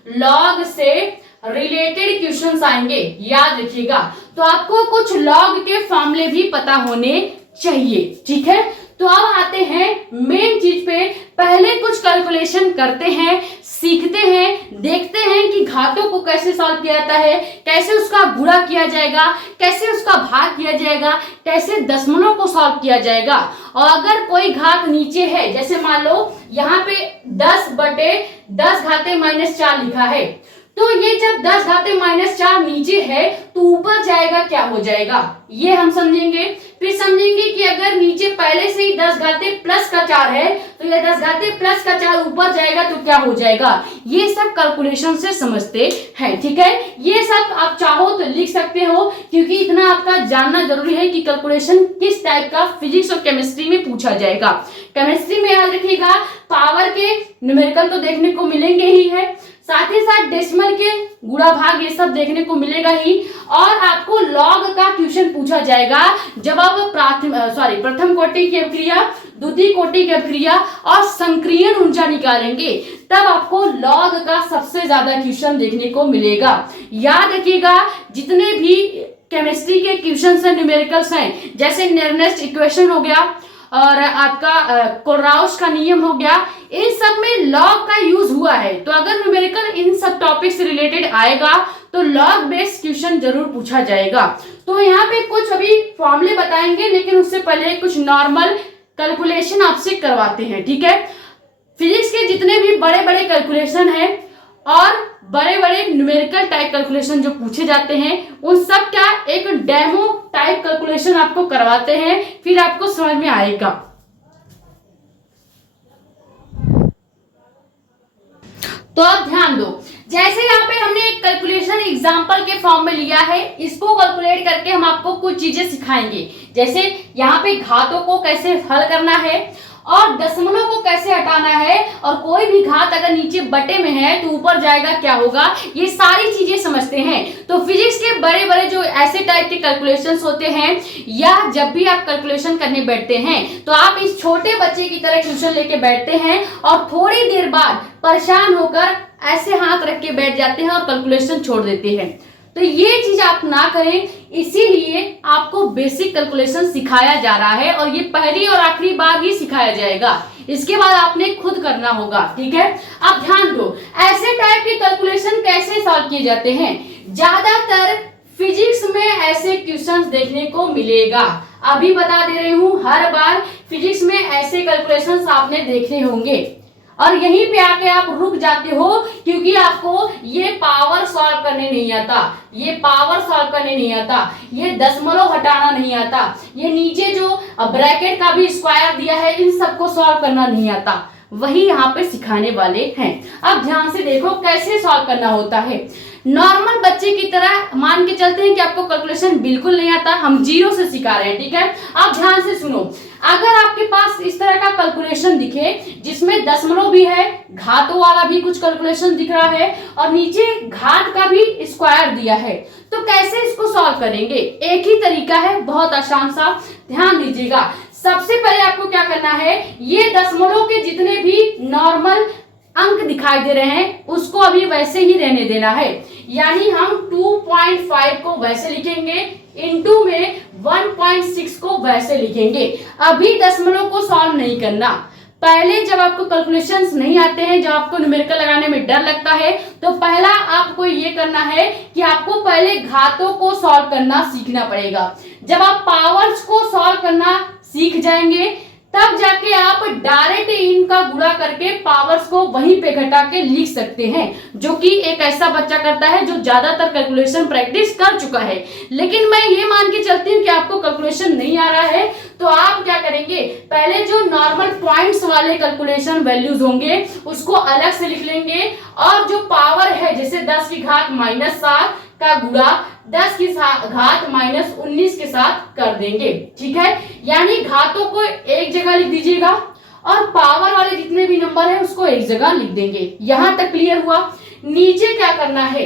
क्वेश्चंस आएंगे, याद रखिएगा। तो आपको कुछ लॉग के फॉर्मूले भी पता होने चाहिए। ठीक है, तो अब आते हैं मेन चीज पे। पहले कुछ कैलकुलेशन करते हैं, सीखते हैं, देखते हैं कि घातों को कैसे सॉल्व किया जाता है, कैसे उसका गुणा किया जाएगा, कैसे उसका भाग किया जाएगा, कैसे दशमलव को सॉल्व किया जाएगा। और अगर कोई घात नीचे है, जैसे मान लो यहाँ पे 10/10⁻⁴ लिखा है, तो ये जब 10⁻⁴ नीचे है तो ऊपर जाएगा क्या हो जाएगा, ये हम समझेंगे। फिर समझेंगे कि अगर नीचे पहले से ही 10⁻+4 है तो ये 10⁻+4 ऊपर जाएगा तो क्या हो जाएगा। ये सब कैलकुलेशन से समझते हैं। ठीक है, ये सब आप चाहो तो लिख सकते हो, क्योंकि इतना आपका जानना जरूरी है कि कैलकुलेशन किस टाइप का फिजिक्स और केमिस्ट्री में पूछा जाएगा। केमिस्ट्री में याद रखिएगा पावर के न्यूमेरिकल तो देखने को मिलेंगे ही है, साथ ही साथ डेसिमल के गुणा, भाग ये सब देखने को मिलेगा ही। और आपको लॉग का क्वेश्चन पूछा जाएगा जब आप प्रथम कोटि की अभिक्रिया, द्वितीय कोटि की अभिक्रिया और संक्रियण ऊर्जा निकालेंगे, तब आपको लॉग का सबसे ज्यादा क्वेश्चन देखने को मिलेगा। याद रखिएगा जितने भी केमिस्ट्री के क्वेश्चन है, न्यूमेरिकल्स हैं, जैसे नेरनेस्ट इक्वेशन हो गया और आपका कोलराउस का नियम हो गया, इन सब में लॉग का यूज हुआ है। तो अगर न्यूमेरिकल इन सब टॉपिक से रिलेटेड आएगा तो लॉग बेस्ड क्वेश्चन जरूर पूछा जाएगा। तो यहाँ पे कुछ अभी फॉर्मूले बताएंगे, लेकिन उससे पहले कुछ नॉर्मल कैलकुलेशन आपसे करवाते हैं। ठीक है, फिजिक्स के जितने भी बड़े बड़े कैलकुलेशन है और बड़े बड़े न्यूमेरिकल टाइप कैलकुलेशन जो पूछे जाते हैं, उन सब का एक डेमो टाइप कैलकुलेशन आपको करवाते हैं, फिर आपको समझ में आएगा। तो आप ध्यान दो, जैसे यहाँ पे हमने एक कैलकुलेशन एग्जांपल के फॉर्म में लिया है, इसको कैलकुलेट करके हम आपको कुछ चीजें सिखाएंगे। जैसे यहाँ पे घातों को कैसे हल करना है और दशमलव को कैसे हटाना है, और कोई भी घात अगर नीचे बटे में है तो ऊपर जाएगा क्या होगा, ये सारी चीजें समझते हैं। तो फिजिक्स के बड़े बड़े जो ऐसे टाइप के कैलकुलेशंस होते हैं, या जब भी आप कैलकुलेशन करने बैठते हैं तो आप इस छोटे बच्चे की तरह ट्यूशन लेके बैठते हैं और थोड़ी देर बाद परेशान होकर ऐसे हाथ रख के बैठ जाते हैं और कैलकुलेशन छोड़ देते हैं। तो ये चीज आप ना करें, इसीलिए आपको बेसिक कैलकुलेशन सिखाया जा रहा है और ये पहली और आखिरी बार ही सिखाया जाएगा। इसके बाद आपने खुद करना होगा, ठीक है। अब ध्यान दो, ऐसे टाइप के कैलकुलेशन कैसे सॉल्व किए जाते हैं। ज्यादातर फिजिक्स में ऐसे क्वेश्चंस देखने को मिलेगा, अभी बता दे रही हूं, हर बार फिजिक्स में ऐसे कैलकुलेशंस आपने देखे होंगे और यहीं पे आके आप रुक जाते हो क्योंकि आपको ये पावर सॉल्व करने नहीं आता, ये पावर सॉल्व करने नहीं आता, ये दशमलव हटाना नहीं आता, ये नीचे जो ब्रैकेट का भी स्क्वायर दिया है इन सबको सॉल्व करना नहीं आता, वही यहाँ पे सिखाने वाले हैं। अब ध्यान से देखो कैसे सॉल्व करना होता है। नॉर्मल बच्चे की तरह मान के चलते हैं कि आपको कैलकुलेशन बिल्कुल नहीं आता, हम जीरो से सिखा रहे हैं, ठीक है। आप ध्यान से सुनो, अगर आपके पास इस तरह का कैलकुलेशन दिखे जिसमें दशमलव भी है, घातों वाला भी कुछ कैलकुलेशन दिख रहा है और नीचे घात का भी स्क्वायर दिया है, तो कैसे इसको सॉल्व करेंगे। एक ही तरीका है, बहुत आसान सा, ध्यान दीजिएगा। सबसे पहले आपको क्या करना है, ये दशमलव के जितने भी नॉर्मल अंक दिखाई दे रहे हैं उसको अभी वैसे ही रहने देना है, यानी हम 2.5 को वैसे लिखेंगे, इनटू में 1.6 को वैसे लिखेंगे। अभी दशमलव को सॉल्व नहीं करना। पहले जब आपको कैलकुलेशंस नहीं आते हैं, जब आपको न्यूमेरिकल लगाने में डर लगता है, तो पहला आपको ये करना है कि आपको पहले घातों को सॉल्व करना सीखना पड़ेगा। जब आप पावर्स को सॉल्व करना सीख जाएंगे तब जाके आप डायरेक्ट इनका गुणा करके पावर्स को वहीं पे घटा के लिख सकते हैं, जो कि एक ऐसा बच्चा करता है जो ज्यादातर कैलकुलेशन प्रैक्टिस कर चुका है। लेकिन मैं ये मान के चलती हूँ कि आपको कैलकुलेशन नहीं आ रहा है, तो आप क्या करेंगे, पहले जो नॉर्मल पॉइंट्स वाले कैलकुलेशन वैल्यूज होंगे उसको अलग से लिख लेंगे, और जो पावर है जैसे 10 की घात -7 का गुणा 10 की घात -19 के साथ कर देंगे, ठीक है। यानी घातों को एक जगह लिख दीजिएगा और पावर वाले जितने भी नंबर है उसको एक जगह लिख देंगे। यहां तक क्लियर हुआ। नीचे क्या करना है,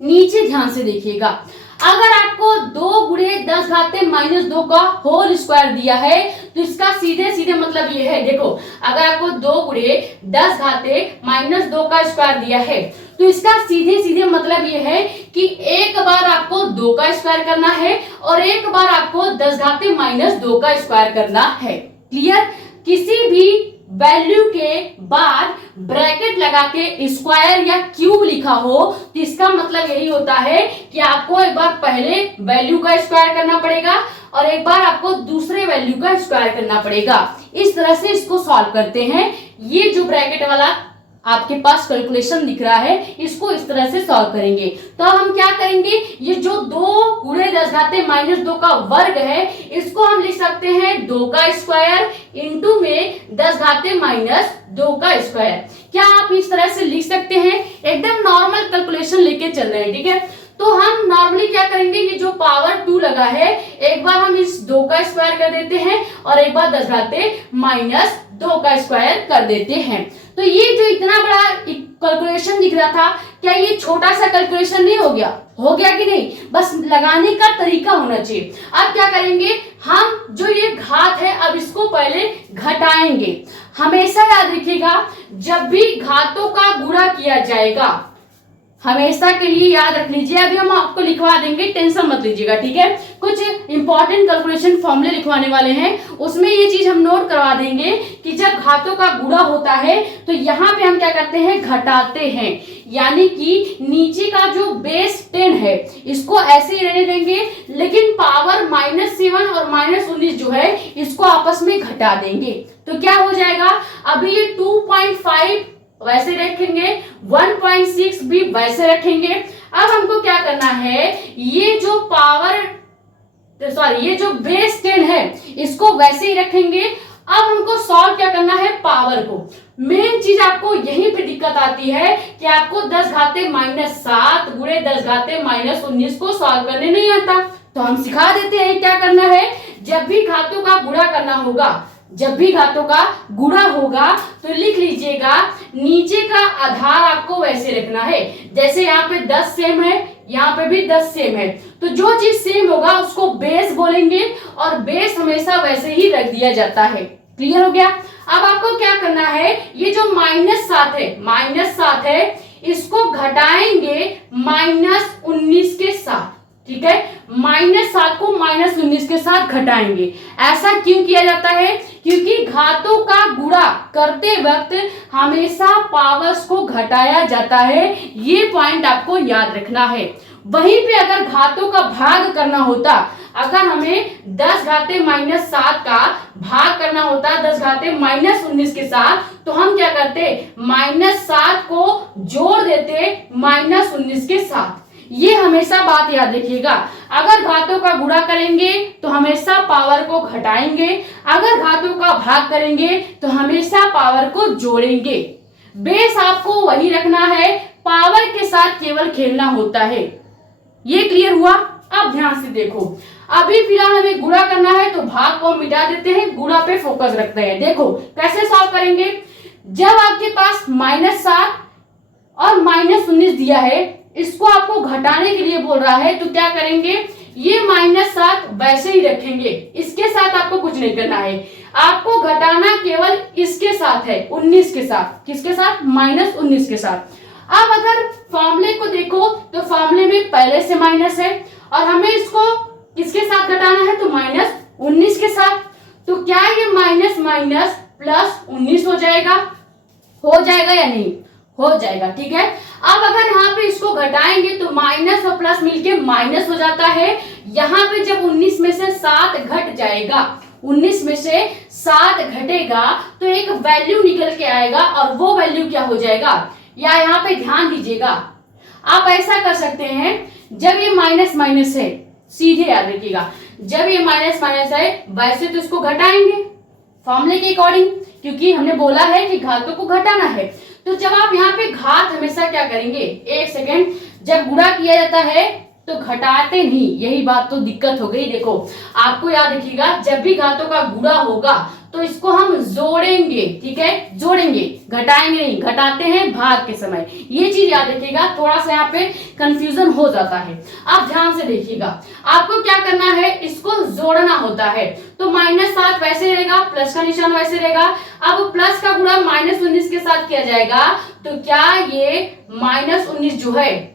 नीचे ध्यान से देखिएगा, अगर आपको 2 गुणे 10 घाते -2 का होल स्क्वायर दिया है तो इसका सीधे सीधे मतलब ये है, देखो अगर आपको 2 गुणे 10 घाते -2 का स्क्वायर दिया है तो इसका सीधे सीधे मतलब ये है कि एक बार आपको 2 का स्क्वायर करना है और एक बार आपको 10 घाते -2 का स्क्वायर करना है। क्लियर। किसी भी वैल्यू के बाद ब्रैकेट लगा के स्क्वायर या क्यूब लिखा हो तो इसका मतलब यही होता है कि आपको एक बार पहले वैल्यू का स्क्वायर करना पड़ेगा और एक बार आपको दूसरे वैल्यू का स्क्वायर करना पड़ेगा। इस तरह से इसको सॉल्व करते हैं। ये जो ब्रैकेट वाला आपके पास कैलकुलेशन दिख रहा है इसको इस तरह से सॉल्व करेंगे। तो हम क्या करेंगे, ये जो 2 गुणे 10 घाते -2 का वर्ग है इसको हम लिख सकते हैं 2 का स्क्वायर इंटू में 10 घाते -2 का स्क्वायर। क्या आप इस तरह से लिख सकते हैं, एकदम नॉर्मल कैलकुलेशन लेके चल रहे हैं, ठीक है। तो हम नॉर्मली क्या करेंगे, ये जो पावर 2 लगा है एक बार हम इस 2 का स्क्वायर कर देते हैं और एक बार 10 घाते -2 का स्क्वायर कर देते हैं। तो ये जो इतना बड़ा कैलकुलेशन दिख रहा था, क्या ये छोटा सा कैलकुलेशन नहीं हो गया? हो गया कि नहीं? बस लगाने का तरीका होना चाहिए। अब क्या करेंगे, हम जो ये घात है अब इसको पहले घटाएंगे। हमेशा याद रखिएगा जब भी घातों का गुणा किया जाएगा, हमेशा के लिए याद रख लीजिए, अभी हम आपको लिखवा देंगे, टेंशन मत लीजिएगा, ठीक है। कुछ इंपॉर्टेंट कैलकुलेशन फॉर्मूले लिखवाने वाले हैं, उसमें ये चीज हम नोट करवा देंगे कि जब घातों का गुणा होता है तो यहाँ पे हम क्या करते हैं, घटाते हैं। यानी कि नीचे का जो बेस 10 है इसको ऐसे ही रहने देंगे, लेकिन पावर -7 और -19 जो है इसको आपस में घटा देंगे। तो क्या हो जाएगा, अभी ये 2.5 वैसे रखेंगे, 1.6 भी वैसे रखेंगे। अब हमको क्या करना है, ये जो ये जो बेस 10 है इसको वैसे ही रखेंगे। अब हमको सॉल्व क्या करना है, पावर को। मेन चीज आपको यहीं पे दिक्कत आती है कि आपको 10 घाते -7 गुणे 10 घाते -19 को सॉल्व करने नहीं आता। तो हम सिखा देते हैं क्या करना है, जब भी घातों का गुणा करना होगा जब भी घातों का गुणा होगा तो लिख लीजिएगा, नीचे का आधार आपको वैसे रखना है, जैसे यहाँ पे 10 सेम है, यहाँ पे भी 10 सेम है, तो जो चीज सेम होगा उसको बेस बोलेंगे और बेस हमेशा वैसे ही रख दिया जाता है। क्लियर हो गया। अब आपको क्या करना है, ये जो -7 है इसको घटाएंगे -19 के साथ। ठीक है, -7 को -19 के साथ घटाएंगे। ऐसा क्यों किया जाता है, क्योंकि घातों का गुणा करते वक्त हमेशा पावर्स को घटाया जाता है, ये पॉइंट आपको याद रखना है। वहीं पे अगर घातों का भाग करना होता, अगर हमें 10 घाते -7 का भाग करना होता 10 घाते -19 के साथ, तो हम क्या करते, -7 को जोड़ देते -19 के साथ। ये हमेशा बात याद रखिएगा, अगर घातों का गुणा करेंगे तो हमेशा पावर को घटाएंगे, अगर घातों का भाग करेंगे तो हमेशा पावर को जोड़ेंगे। बेस आपको वही रखना है, पावर के साथ केवल खेलना होता है। ये क्लियर हुआ। अब ध्यान से देखो, अभी फिलहाल हमें गुणा करना है तो भाग को मिटा देते हैं, गुणा पे फोकस रखते हैं। देखो कैसे सॉल्व करेंगे, जब आपके पास -7 और -19 दिया है, इसको आपको घटाने के लिए बोल रहा है, तो क्या करेंगे, ये -7 वैसे ही रखेंगे, इसके साथ आपको कुछ नहीं करना है, आपको घटाना केवल इसके साथ है, 19 के साथ। किसके साथ, -19 के साथ। अब अगर फॉर्मूले को देखो तो फॉर्मूले में पहले से माइनस है और हमें इसको किसके साथ घटाना है, तो -19 के साथ। तो क्या ये -+ हो जाएगा, हो जाएगा या नहीं, हो जाएगा। ठीक है, अब अगर यहाँ पे इसको घटाएंगे तो माइनस और प्लस मिलके माइनस हो जाता है। यहाँ पे जब 19 में से 7 घट जाएगा, 19 में से 7 घटेगा तो एक वैल्यू निकल के आएगा और वो वैल्यू क्या हो जाएगा, या यहाँ पे ध्यान दीजिएगा, आप ऐसा कर सकते हैं, जब ये माइनस है, सीधे याद रखिएगा, जब ये माइनस है वैसे तो इसको घटाएंगे फॉर्मूले के अकॉर्डिंग, क्योंकि हमने बोला है कि घातों को घटाना है। तो जब आप यहाँ पे घात हमेशा क्या करेंगे, एक सेकेंड, जब गुणा किया जाता है तो घटाते नहीं, यही बात तो दिक्कत हो गई। देखो आपको याद रखिएगा, जब भी घातों का गुणा होगा तो इसको हम जोड़ेंगे। ठीक है, जोड़ेंगे, घटाएंगे नहीं, घटाते हैं भाग के समय। ये चीज याद रखिएगा, थोड़ा सा यहाँ पे कंफ्यूजन हो जाता है। आप ध्यान से देखिएगा, आपको क्या करना है, इसको जोड़ना होता है। तो -7 वैसे रहेगा, प्लस का निशान वैसे रहेगा। अब प्लस का गुणा -19 के साथ किया जाएगा, तो क्या ये -19 जो है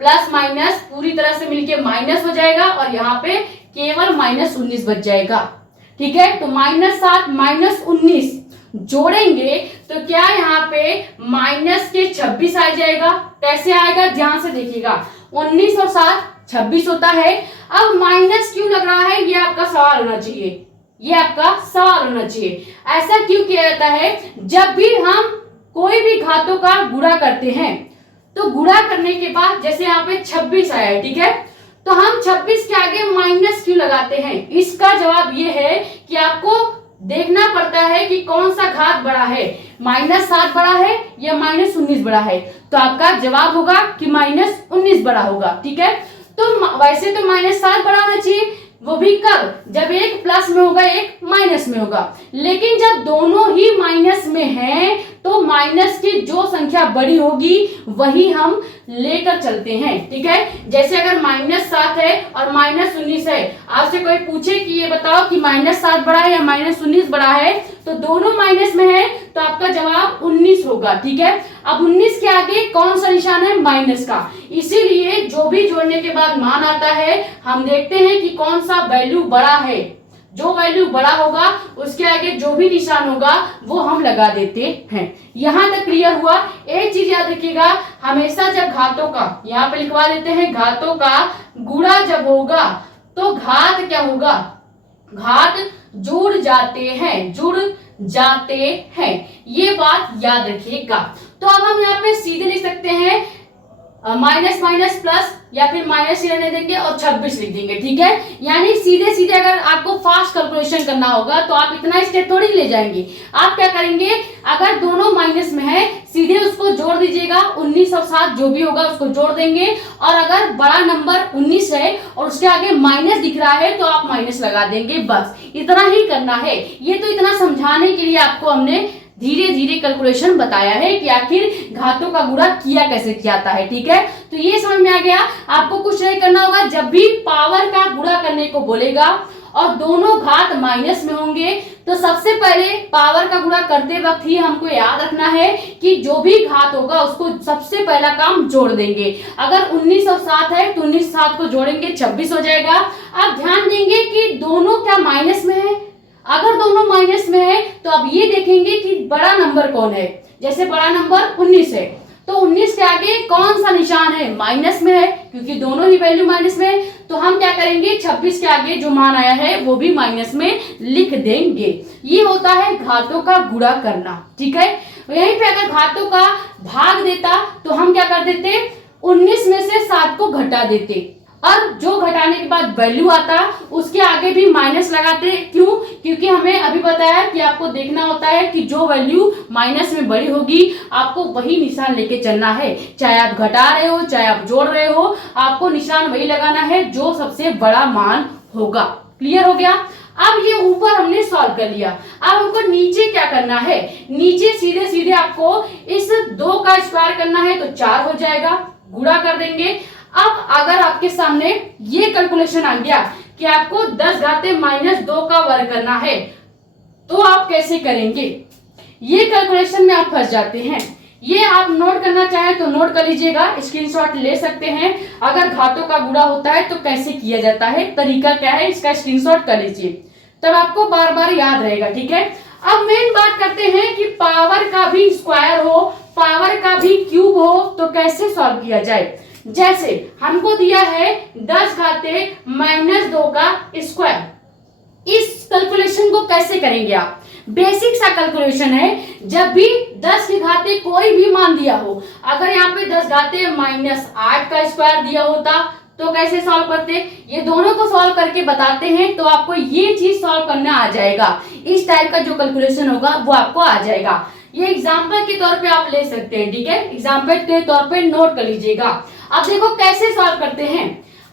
प्लस माइनस पूरी तरह से मिलके माइनस हो जाएगा और यहाँ पे केवल -19 बच जाएगा। ठीक है, तो -7 -19 जोड़ेंगे तो क्या यहाँ पे माइनस के 26 आ जाएगा। कैसे आएगा, ध्यान से देखिएगा, 19 और 7 26 होता है। अब माइनस क्यों लग रहा है, ये आपका सवाल होना चाहिए, ये आपका सवाल होना चाहिए। ऐसा क्यों किया जाता है, जब भी हम कोई भी घातों का गुणा करते हैं तो गुणा करने के बाद जैसे यहाँ पे 26 आया है, ठीक है, तो हम 26 के आगे माइनस क्यों लगाते हैं। इसका जवाब ये है कि आपको देखना पड़ता है कि कौन सा घात बड़ा है, -7 बड़ा है या -19 बड़ा है। तो आपका जवाब होगा कि -19 बड़ा होगा। ठीक है, तो वैसे तो -7 बड़ा होना चाहिए, वो भी कब, जब एक प्लस में होगा एक माइनस में होगा। लेकिन जब दोनों ही माइनस में हैं तो माइनस की जो संख्या बड़ी होगी वही हम लेकर चलते हैं। ठीक है, जैसे अगर -7 है और -19 है, आपसे कोई पूछे कि ये बताओ कि -7 बड़ा है या -19 बड़ा है, तो दोनों माइनस में है तो आपका जवाब 19 होगा। ठीक है, अब 19 के आगे कौन सा निशान है, माइनस का। इसीलिए जो भी जोड़ने के बाद मान आता है हम देखते हैं कि कौन सा वैल्यू बड़ा है, जो वैल्यू बड़ा होगा उसके आगे जो भी निशान होगा वो हम लगा देते हैं। यहां तक क्लियर हुआ। एक चीज याद रखिएगा, हमेशा जब घातों का, यहाँ पे लिखवा देते हैं, घातों का गुणा जब होगा तो घात क्या होगा, घात जुड़ जाते हैं, जुड़ जाते हैं, ये बात याद रखिएगा। तो अब हम यहाँ पे सीधे लिख सकते हैं माइनस माइनस प्लस या फिर माइनस ही रहने देंगे और 26 लिख देंगे, ठीक है। यानी सीधे सीधे अगर आपको फास्ट कैलकुलेशन करना होगा तो आप इतना स्टेप थोड़ी ले जाएंगे। आप क्या करेंगे, अगर दोनों माइनस में है सीधे उसको जोड़ दीजिएगा, 19 और 7 जो भी होगा उसको जोड़ देंगे। और अगर बड़ा नंबर 19 है और उसके आगे माइनस दिख रहा है तो आप माइनस लगा देंगे, बस इतना ही करना है। ये तो इतना समझाने के लिए आपको हमने धीरे धीरे कैलकुलेशन बताया है कि आखिर घातों का गुणा किया कैसे जाता है, ठीक है। तो ये समझ में आ गया। आपको कुछ नहीं करना होगा, जब भी पावर का गुणा करने को बोलेगा और दोनों घात माइनस में होंगे तो सबसे पहले पावर का गुणा करते वक्त ही हमको याद रखना है कि जो भी घात होगा उसको सबसे पहला काम जोड़ देंगे। अगर 19 और 7 है तो 19 7 को जोड़ेंगे 26 हो जाएगा। आप ध्यान देंगे कि दोनों क्या माइनस में है। अगर दोनों माइनस में है तो अब ये देखेंगे कि बड़ा नंबर कौन है। जैसे बड़ा नंबर 19 है तो 19 के आगे कौन सा निशान है, माइनस में है, क्योंकि दोनों ही वैल्यू माइनस में है। तो हम क्या करेंगे, 26 के आगे जो मान आया है वो भी माइनस में लिख देंगे। ये होता है घातों का गुणा करना, ठीक है। यहीं पे अगर घातों का भाग देता तो हम क्या कर देते, 19 में से 7 को घटा देते और जो घटाने के बाद वैल्यू आता उसके आगे भी माइनस लगाते। क्यों, क्योंकि हमें अभी बताया कि आपको देखना होता है कि जो वैल्यू माइनस में बड़ी होगी आपको वही निशान लेके चलना है। चाहे आप घटा रहे हो चाहे आप जोड़ रहे हो, आपको निशान वही लगाना है जो सबसे बड़ा मान होगा। क्लियर हो गया। अब ये ऊपर हमने सॉल्व कर लिया। अब हमको नीचे क्या करना है, नीचे सीधे सीधे आपको इस 2 का स्क्वायर करना है तो 4 हो जाएगा, गुणा कर देंगे। अब अगर आपके सामने ये कैलकुलेशन आ गया कि आपको 10 घाते माइनस 2 का वर्ग करना है तो आप कैसे करेंगे, ये कैलकुलेशन में आप फंस जाते हैं। ये आप नोट करना चाहें तो नोट कर लीजिएगा, स्क्रीनशॉट ले सकते हैं। अगर घातों का गुणा होता है तो कैसे किया जाता है, तरीका क्या है, इसका स्क्रीनशॉट कर लीजिए, तब आपको बार बार याद रहेगा, ठीक है। अब मेन बात करते हैं कि पावर का भी स्क्वायर हो, पावर का भी क्यूब हो तो कैसे सॉल्व किया जाए। जैसे हमको दिया है 10 घाते माइनस 2 का स्क्वायर। इस कैलकुलेशन को कैसे करेंगे आप, बेसिक सा कैलकुलेशन है। जब भी 10 की घाते कोई भी मान दिया हो, अगर यहाँ पे 10 घाते माइनस 8 का स्क्वायर दिया होता तो कैसे सॉल्व करते, ये दोनों को सॉल्व करके बताते हैं तो आपको ये चीज सॉल्व करना आ जाएगा। इस टाइप का जो कैलकुलेशन होगा वो आपको आ जाएगा। ये एग्जाम्पल के तौर पे आप ले सकते हैं, ठीक है। एग्जाम्पल के तौर पे नोट कर लीजिएगा। अब देखो कैसे सॉल्व करते हैं।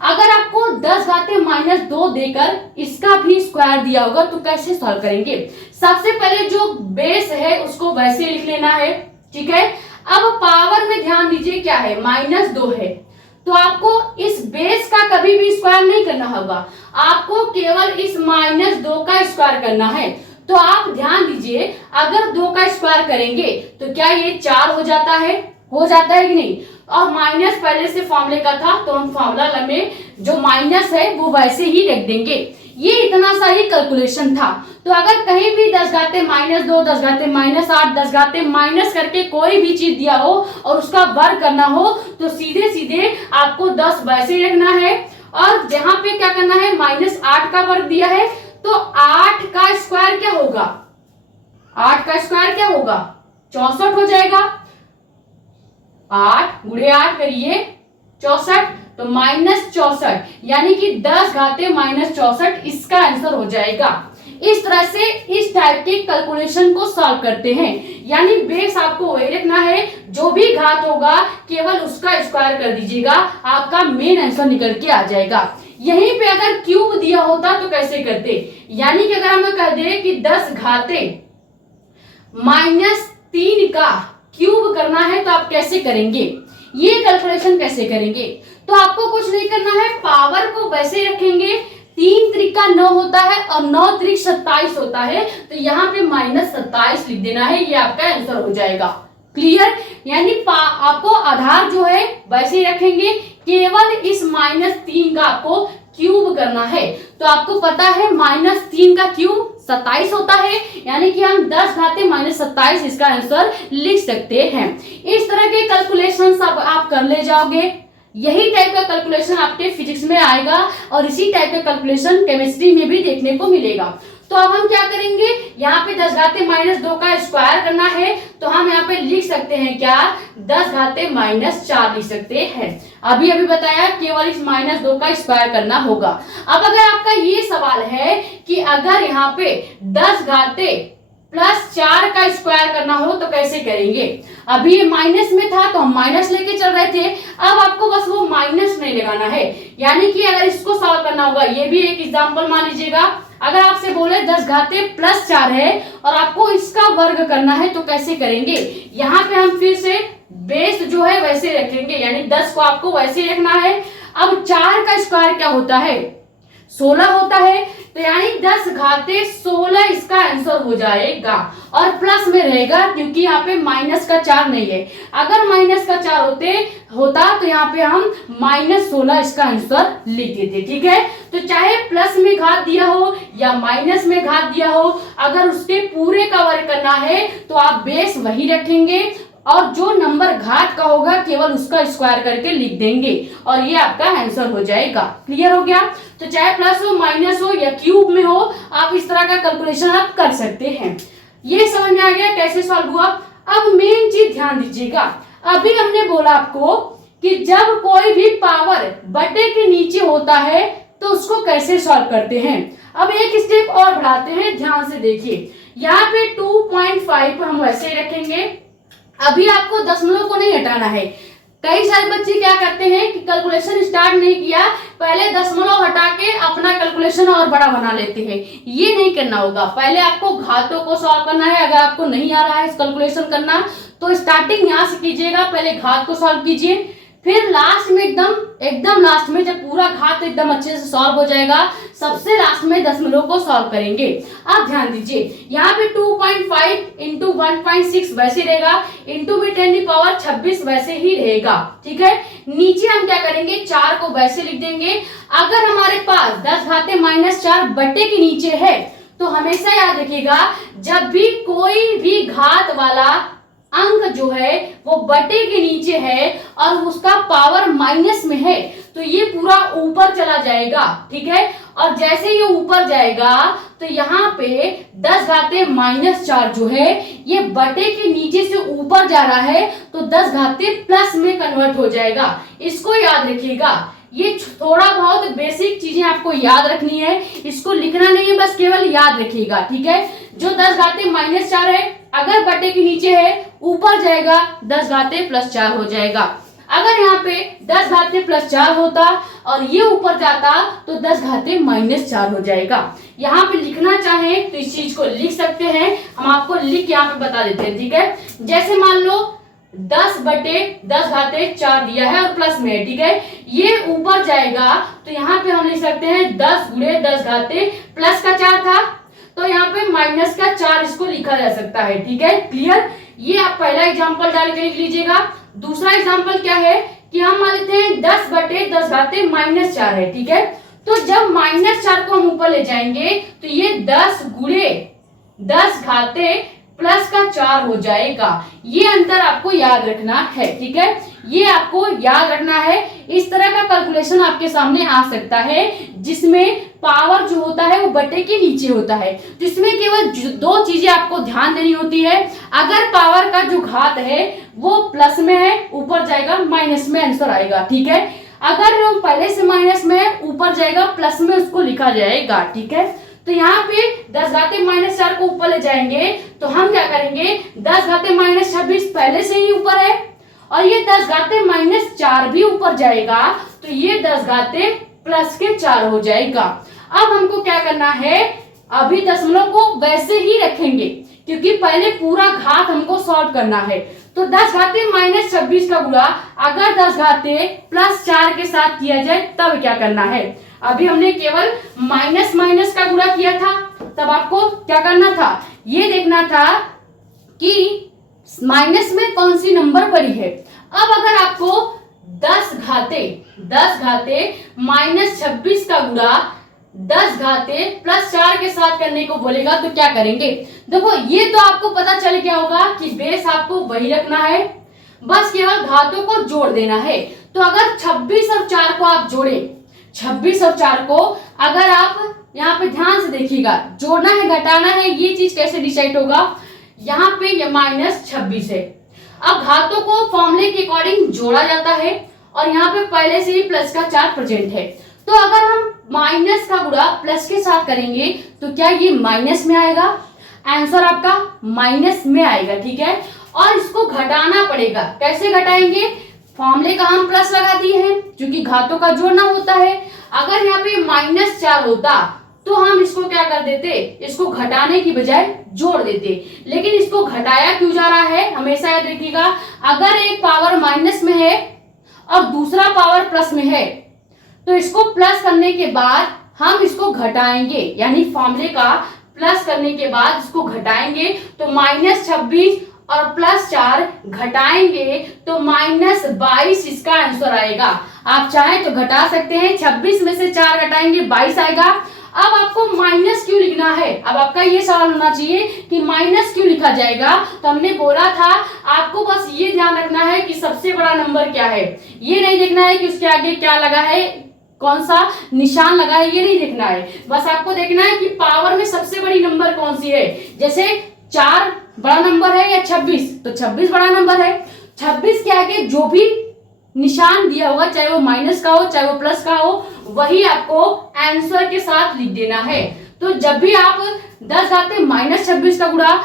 अगर आपको 10 घाते माइनस 2 देकर इसका भी स्क्वायर दिया होगा तो कैसे सॉल्व करेंगे। सबसे पहले जो बेस है उसको वैसे लिख लेना है, ठीक है। अब पावर में ध्यान दीजिए क्या है, माइनस 2 है तो आपको इस बेस का कभी भी स्क्वायर नहीं करना होगा, आपको केवल इस माइनस 2 का स्क्वायर करना है। तो आप ध्यान दीजिए, अगर 2 का स्क्वायर करेंगे तो क्या ये 4 हो जाता है, हो जाता है कि नहीं। और माइनस पहले से फॉर्मूले का था तो हम फॉर्मूला में जो माइनस है वो वैसे ही रख देंगे। ये इतना सा ही कैलकुलेशन था। तो अगर कहीं भी 10 घाते माइनस 2, 10 घाते माइनस 8, 10 घाते माइनस करके कोई भी चीज दिया हो और उसका वर्ग करना हो तो सीधे सीधे आपको 10 वैसे ही रखना है। और जहां पे क्या करना है, माइनस 8 का वर्ग दिया है तो 8 का स्क्वायर क्या होगा, 8 का स्क्वायर क्या होगा, 64 हो जाएगा। 8 गुणे 8 करिए 64, तो माइनस 64, यानी कि 10 घाते माइनस 64 इसका आंसर हो जाएगा। इस तरह से इस टाइप के कैलकुलेशन को सॉल्व करते हैं। यानी बेस आपको वही रखना है, जो भी घात होगा केवल उसका स्क्वायर कर दीजिएगा, आपका मेन आंसर निकल के आ जाएगा। यहीं पे अगर क्यूब दिया होता तो कैसे करते, यानी कि अगर हमें कह दे कि 10 घाते माइनस 3 का क्यूब करना है तो आप कैसे करेंगे, ये कैलकुलेशन कैसे करेंगे। तो आपको कुछ नहीं करना है, पावर को वैसे रखेंगे। 3 त्रिका 9 होता है और 9 त्रिक 27 होता है, तो यहाँ पे माइनस 27 लिख देना है, ये आपका आंसर हो जाएगा। क्लियर, यानी आपको आधार जो है वैसे ही रखेंगे, केवल इस माइनस 3 का आपको क्यूब करना है। तो आपको पता है माइनस 3 का क्यूब 27 होता है, यानी कि हम 10 घाते माइनस 27 इसका आंसर लिख सकते हैं। इस तरह के कैलकुलेशन आप कर ले जाओगे। यही टाइप का कैलकुलेशन आपके फिजिक्स में आएगा और इसी टाइप का कैलकुलेशन केमिस्ट्री में भी देखने को मिलेगा। तो अब हम क्या करेंगे, यहाँ पे 10 घाते -2 का स्क्वायर करना है, तो हम यहाँ पे लिख सकते हैं क्या, 10 घाते -4 लिख सकते हैं। अभी बताया केवल इस -2 का स्क्वायर करना होगा। अब अगर आपका ये सवाल है कि अगर यहाँ पे 10 घाते +4 का स्क्वायर करना हो तो कैसे करेंगे। अभी ये माइनस में था तो हम माइनस लेके चल रहे थे, अब आपको बस वो माइनस नहीं लगाना है, यानी कि अगर इसको सॉल्व करना होगा, ये भी एक एग्जांपल मान लीजिएगा। अगर आपसे बोले 10 घाते +4 है और आपको इसका वर्ग करना है तो कैसे करेंगे। यहाँ पे हम फिर से बेस जो है वैसे रखेंगे, यानी 10 को आपको वैसे रखना है। अब 4 का स्क्वायर क्या होता है, 16 होता है, तो यानी 10 घाते 16 इसका आंसर हो जाएगा और प्लस में रहेगा क्योंकि यहाँ पे -4 नहीं है। अगर -4 होता तो यहाँ पे हम -16 इसका आंसर लिख देते। ठीक है, तो चाहे प्लस में घात दिया हो या माइनस में घात दिया हो, अगर उसके पूरे का वर्ग करना है तो आप बेस वही रखेंगे और जो नंबर घात का होगा केवल उसका स्क्वायर करके लिख देंगे और ये आपका आंसर हो जाएगा। क्लियर हो गया। तो चाहे प्लस हो, माइनस हो या क्यूब में हो, आप इस तरह का कैलकुलेशन आप कर सकते हैं। ये समझ में आ गया कैसे सॉल्व हुआ। अब मेन चीज ध्यान दीजिएगा, अभी हमने बोला आपको कि जब कोई भी पावर बटे के नीचे होता है तो उसको कैसे सॉल्व करते हैं। अब एक स्टेप और बढ़ाते हैं, ध्यान से देखिए। यहाँ पे 2.5 हम वैसे रखेंगे। अभी आपको दशमलव को नहीं हटाना है। कई सारे बच्चे क्या करते हैं कि कैलकुलेशन स्टार्ट नहीं किया, पहले दशमलव हटा के अपना कैलकुलेशन और बड़ा बना लेते हैं। ये नहीं करना होगा, पहले आपको घातों को सॉल्व करना है। अगर आपको नहीं आ रहा है इस कैलकुलेशन करना तो स्टार्टिंग यहाँ से कीजिएगा, पहले घात को सॉल्व कीजिए, फिर लास्ट में एकदम लास्ट में जब पूरा घात एकदम अच्छे से सॉल्व हो जाएगा, सबसे लास्ट में दशमलव को सॉल्व करेंगे। आप ध्यान दीजिए, यहाँ पे 2.5 इंटू 1.6 वैसे रहेगा, इंटू में 10⁻26 वैसे ही रहेगा। ठीक है, नीचे हम क्या करेंगे, 4 को वैसे लिख देंगे। अगर हमारे पास 10 घाते -4 बटे के नीचे है तो हमेशा याद रखिएगा, जब भी कोई भी घात वाला अंक जो है वो बटे के नीचे है और उसका पावर माइनस में है तो ये पूरा ऊपर चला जाएगा। ठीक है, और जैसे ये ऊपर जाएगा तो यहाँ पे 10 घाते -4 जो है ये बटे के नीचे से ऊपर जा रहा है तो 10 घाते प्लस में कन्वर्ट हो जाएगा। इसको याद रखिएगा, ये थोड़ा बहुत बेसिक चीजें आपको याद रखनी है, इसको लिखना नहीं है, बस केवल याद रखिएगा। ठीक है, जो 10 घाते -4 है अगर बटे के नीचे है ऊपर जाएगा 10 घाते +4 हो जाएगा। अगर यहाँ पे 10 घाते +4 होता और ये ऊपर जाता तो 10 घाते -4 हो जाएगा। यहाँ पे लिखना चाहे तो इस चीज को लिख सकते हैं, हम आपको लिख यहाँ पे बता देते हैं। ठीक है, जैसे मान लो 10/10 घाते 4 दिया है और प्लस में है। ठीक है, ये ऊपर जाएगा तो यहाँ पे हम लिख सकते हैं 10 × 10 घाते प्लस का 4 था तो यहाँ पे माइनस का 4 इसको लिखा जा सकता है। ठीक है, क्लियर। ये आप पहला एग्जांपल डाल के लिख लीजिएगा। दूसरा एग्जांपल क्या है कि हम मान लेते हैं 10/10 घाते -4 है। ठीक है, तो जब -4 को हम ऊपर ले जाएंगे तो ये 10 × 10 घाते प्लस का 4 हो जाएगा। ये अंतर आपको याद रखना है। ठीक है, ये आपको याद रखना है। इस तरह का कैलकुलेशन आपके सामने आ सकता है जिसमें पावर जो होता है वो बटे के नीचे होता है, तो इसमें केवल 2 चीजें आपको ध्यान देनी होती है। अगर पावर का जो घात है वो प्लस में है ऊपर जाएगा, माइनस में आंसर आएगा। ठीक है, अगर हम पहले से माइनस में है ऊपर जाएगा प्लस में उसको लिखा जाएगा। ठीक है, तो यहाँ पे 10 घाते -4 को ऊपर ले जाएंगे तो हम क्या करेंगे, 10 घाते -26 पहले से ही ऊपर है और ये 10 घाते -4 भी ऊपर जाएगा तो ये 10 घाते प्लस के 4 हो जाएगा। अब हमको क्या करना है, अभी दशमलव को वैसे ही रखेंगे क्योंकि पहले पूरा घात हमको सॉल्व करना है। तो 10 घाते -26 का गुणा अगर 10 घाते +4 के साथ किया जाए तब क्या करना है। अभी हमने केवल माइनस का गुणा किया था, तब आपको क्या करना था, ये देखना था कि माइनस में कौन सी नंबर बड़ी है। अब अगर आपको 10 घाते -26 का गुणा 10 घाते +4 के साथ करने को बोलेगा तो क्या करेंगे। देखो ये तो आपको पता चल गया होगा कि बेस आपको वही रखना है, बस केवल घातों को जोड़ देना है। तो अगर 26 और 4 को आप जोड़ें, 26 और 4 को अगर आप यहाँ पे ध्यान से देखिएगा, जोड़ना है घटाना है, ये चीज कैसे डिसाइड होगा। यहाँ पे ये -26 है। अब घातों को फॉर्मूले के अकॉर्डिंग जोड़ा जाता है और यहाँ पे पहले से ही प्लस का 4 प्रेजेंट है। तो अगर हम माइनस का गुणा प्लस के साथ करेंगे तो क्या ये माइनस में आएगा, आंसर आपका माइनस में आएगा, ठीक है। और इसको घटाना पड़ेगा, कैसे घटाएंगे, फॉर्मूले का हम प्लस लगा दिए हैं क्योंकि घातों का जोड़ना होता है। अगर यहाँ पे -4 होता तो हम इसको क्या कर देते, इसको घटाने की बजाय जोड़ देते, लेकिन इसको घटाया क्यों जा रहा है, हमेशा याद रखिएगा। अगर एक पावर माइनस में है और दूसरा पावर प्लस में है तो इसको प्लस करने के बाद हम इसको घटाएंगे, यानी फॉर्मूले का प्लस करने के बाद इसको घटाएंगे तो -26 और +4 घटाएंगे तो -22 इसका आंसर आएगा। आप चाहें तो घटा सकते हैं, 26 में से 4 घटाएंगे 22 आएगा। अब आपको माइनस क्यों लिखना है, अब आपका ये सवाल होना चाहिए कि माइनस क्यों लिखा जाएगा। तो हमने बोला था आपको बस ये ध्यान रखना है कि सबसे बड़ा नंबर क्या है, ये नहीं देखना है कि उसके आगे क्या लगा है, कौन सा निशान लगा है, ये नहीं देखना है। बस आपको देखना है कि पावर में सबसे बड़ी नंबर कौन सी है। जैसे 4 बड़ा नंबर है या 26, तो 26 बड़ा नंबर है। 26 के आगे जो भी निशान दिया होगा, चाहे वो माइनस का हो चाहे वो प्लस का हो, वही आपको आंसर के साथ लिख देना है। तो जब भी आप 10 घाते -26 का गुणा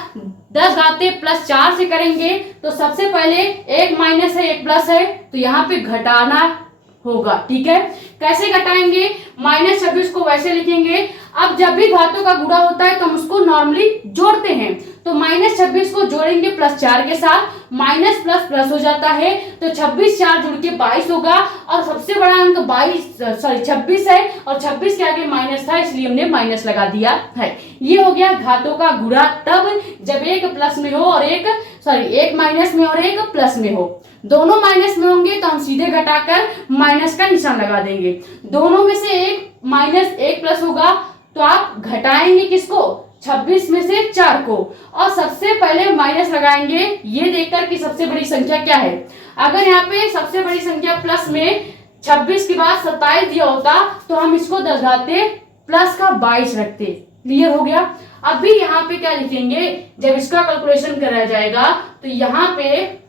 10 घाते +4 से करेंगे तो सबसे पहले एक माइनस है एक प्लस है, तो यहाँ पे घटाना होगा, ठीक है। कैसे घटाएंगे, -26 को वैसे लिखेंगे। अब जब भी घातों का गुणा होता है तो हम उसको नॉर्मली जोड़ते हैं, तो -26 को जोड़ेंगे +4 के साथ, माइनस प्लस प्लस हो जाता है, तो 26 4 जुड़ के 22 होगा। और सबसे बड़ा अंक 26 है और 26 के आगे माइनस था इसलिए हमने माइनस लगा दिया है। ये हो गया घातों का गुणा तब जब एक प्लस में हो और एक माइनस में और एक प्लस में हो। दोनों माइनस में होंगे तो हम सीधे घटाकर माइनस का निशान लगा देंगे। दोनों में से एक माइनस एक प्लस होगा तो आप घटाएंगे किसको, 26 में से 4 को, और सबसे पहले माइनस लगाएंगे ये देखकर कि सबसे बड़ी संख्या क्या है। अगर यहाँ पे सबसे बड़ी संख्या प्लस में 26 के बाद 27 दिया होता तो हम इसको 10 घाते प्लस का 22 रखते। क्लियर हो गया। अभी यहाँ पे क्या लिखेंगे, जब इसका कैलकुलेशन करा जाएगा तो यहाँ पे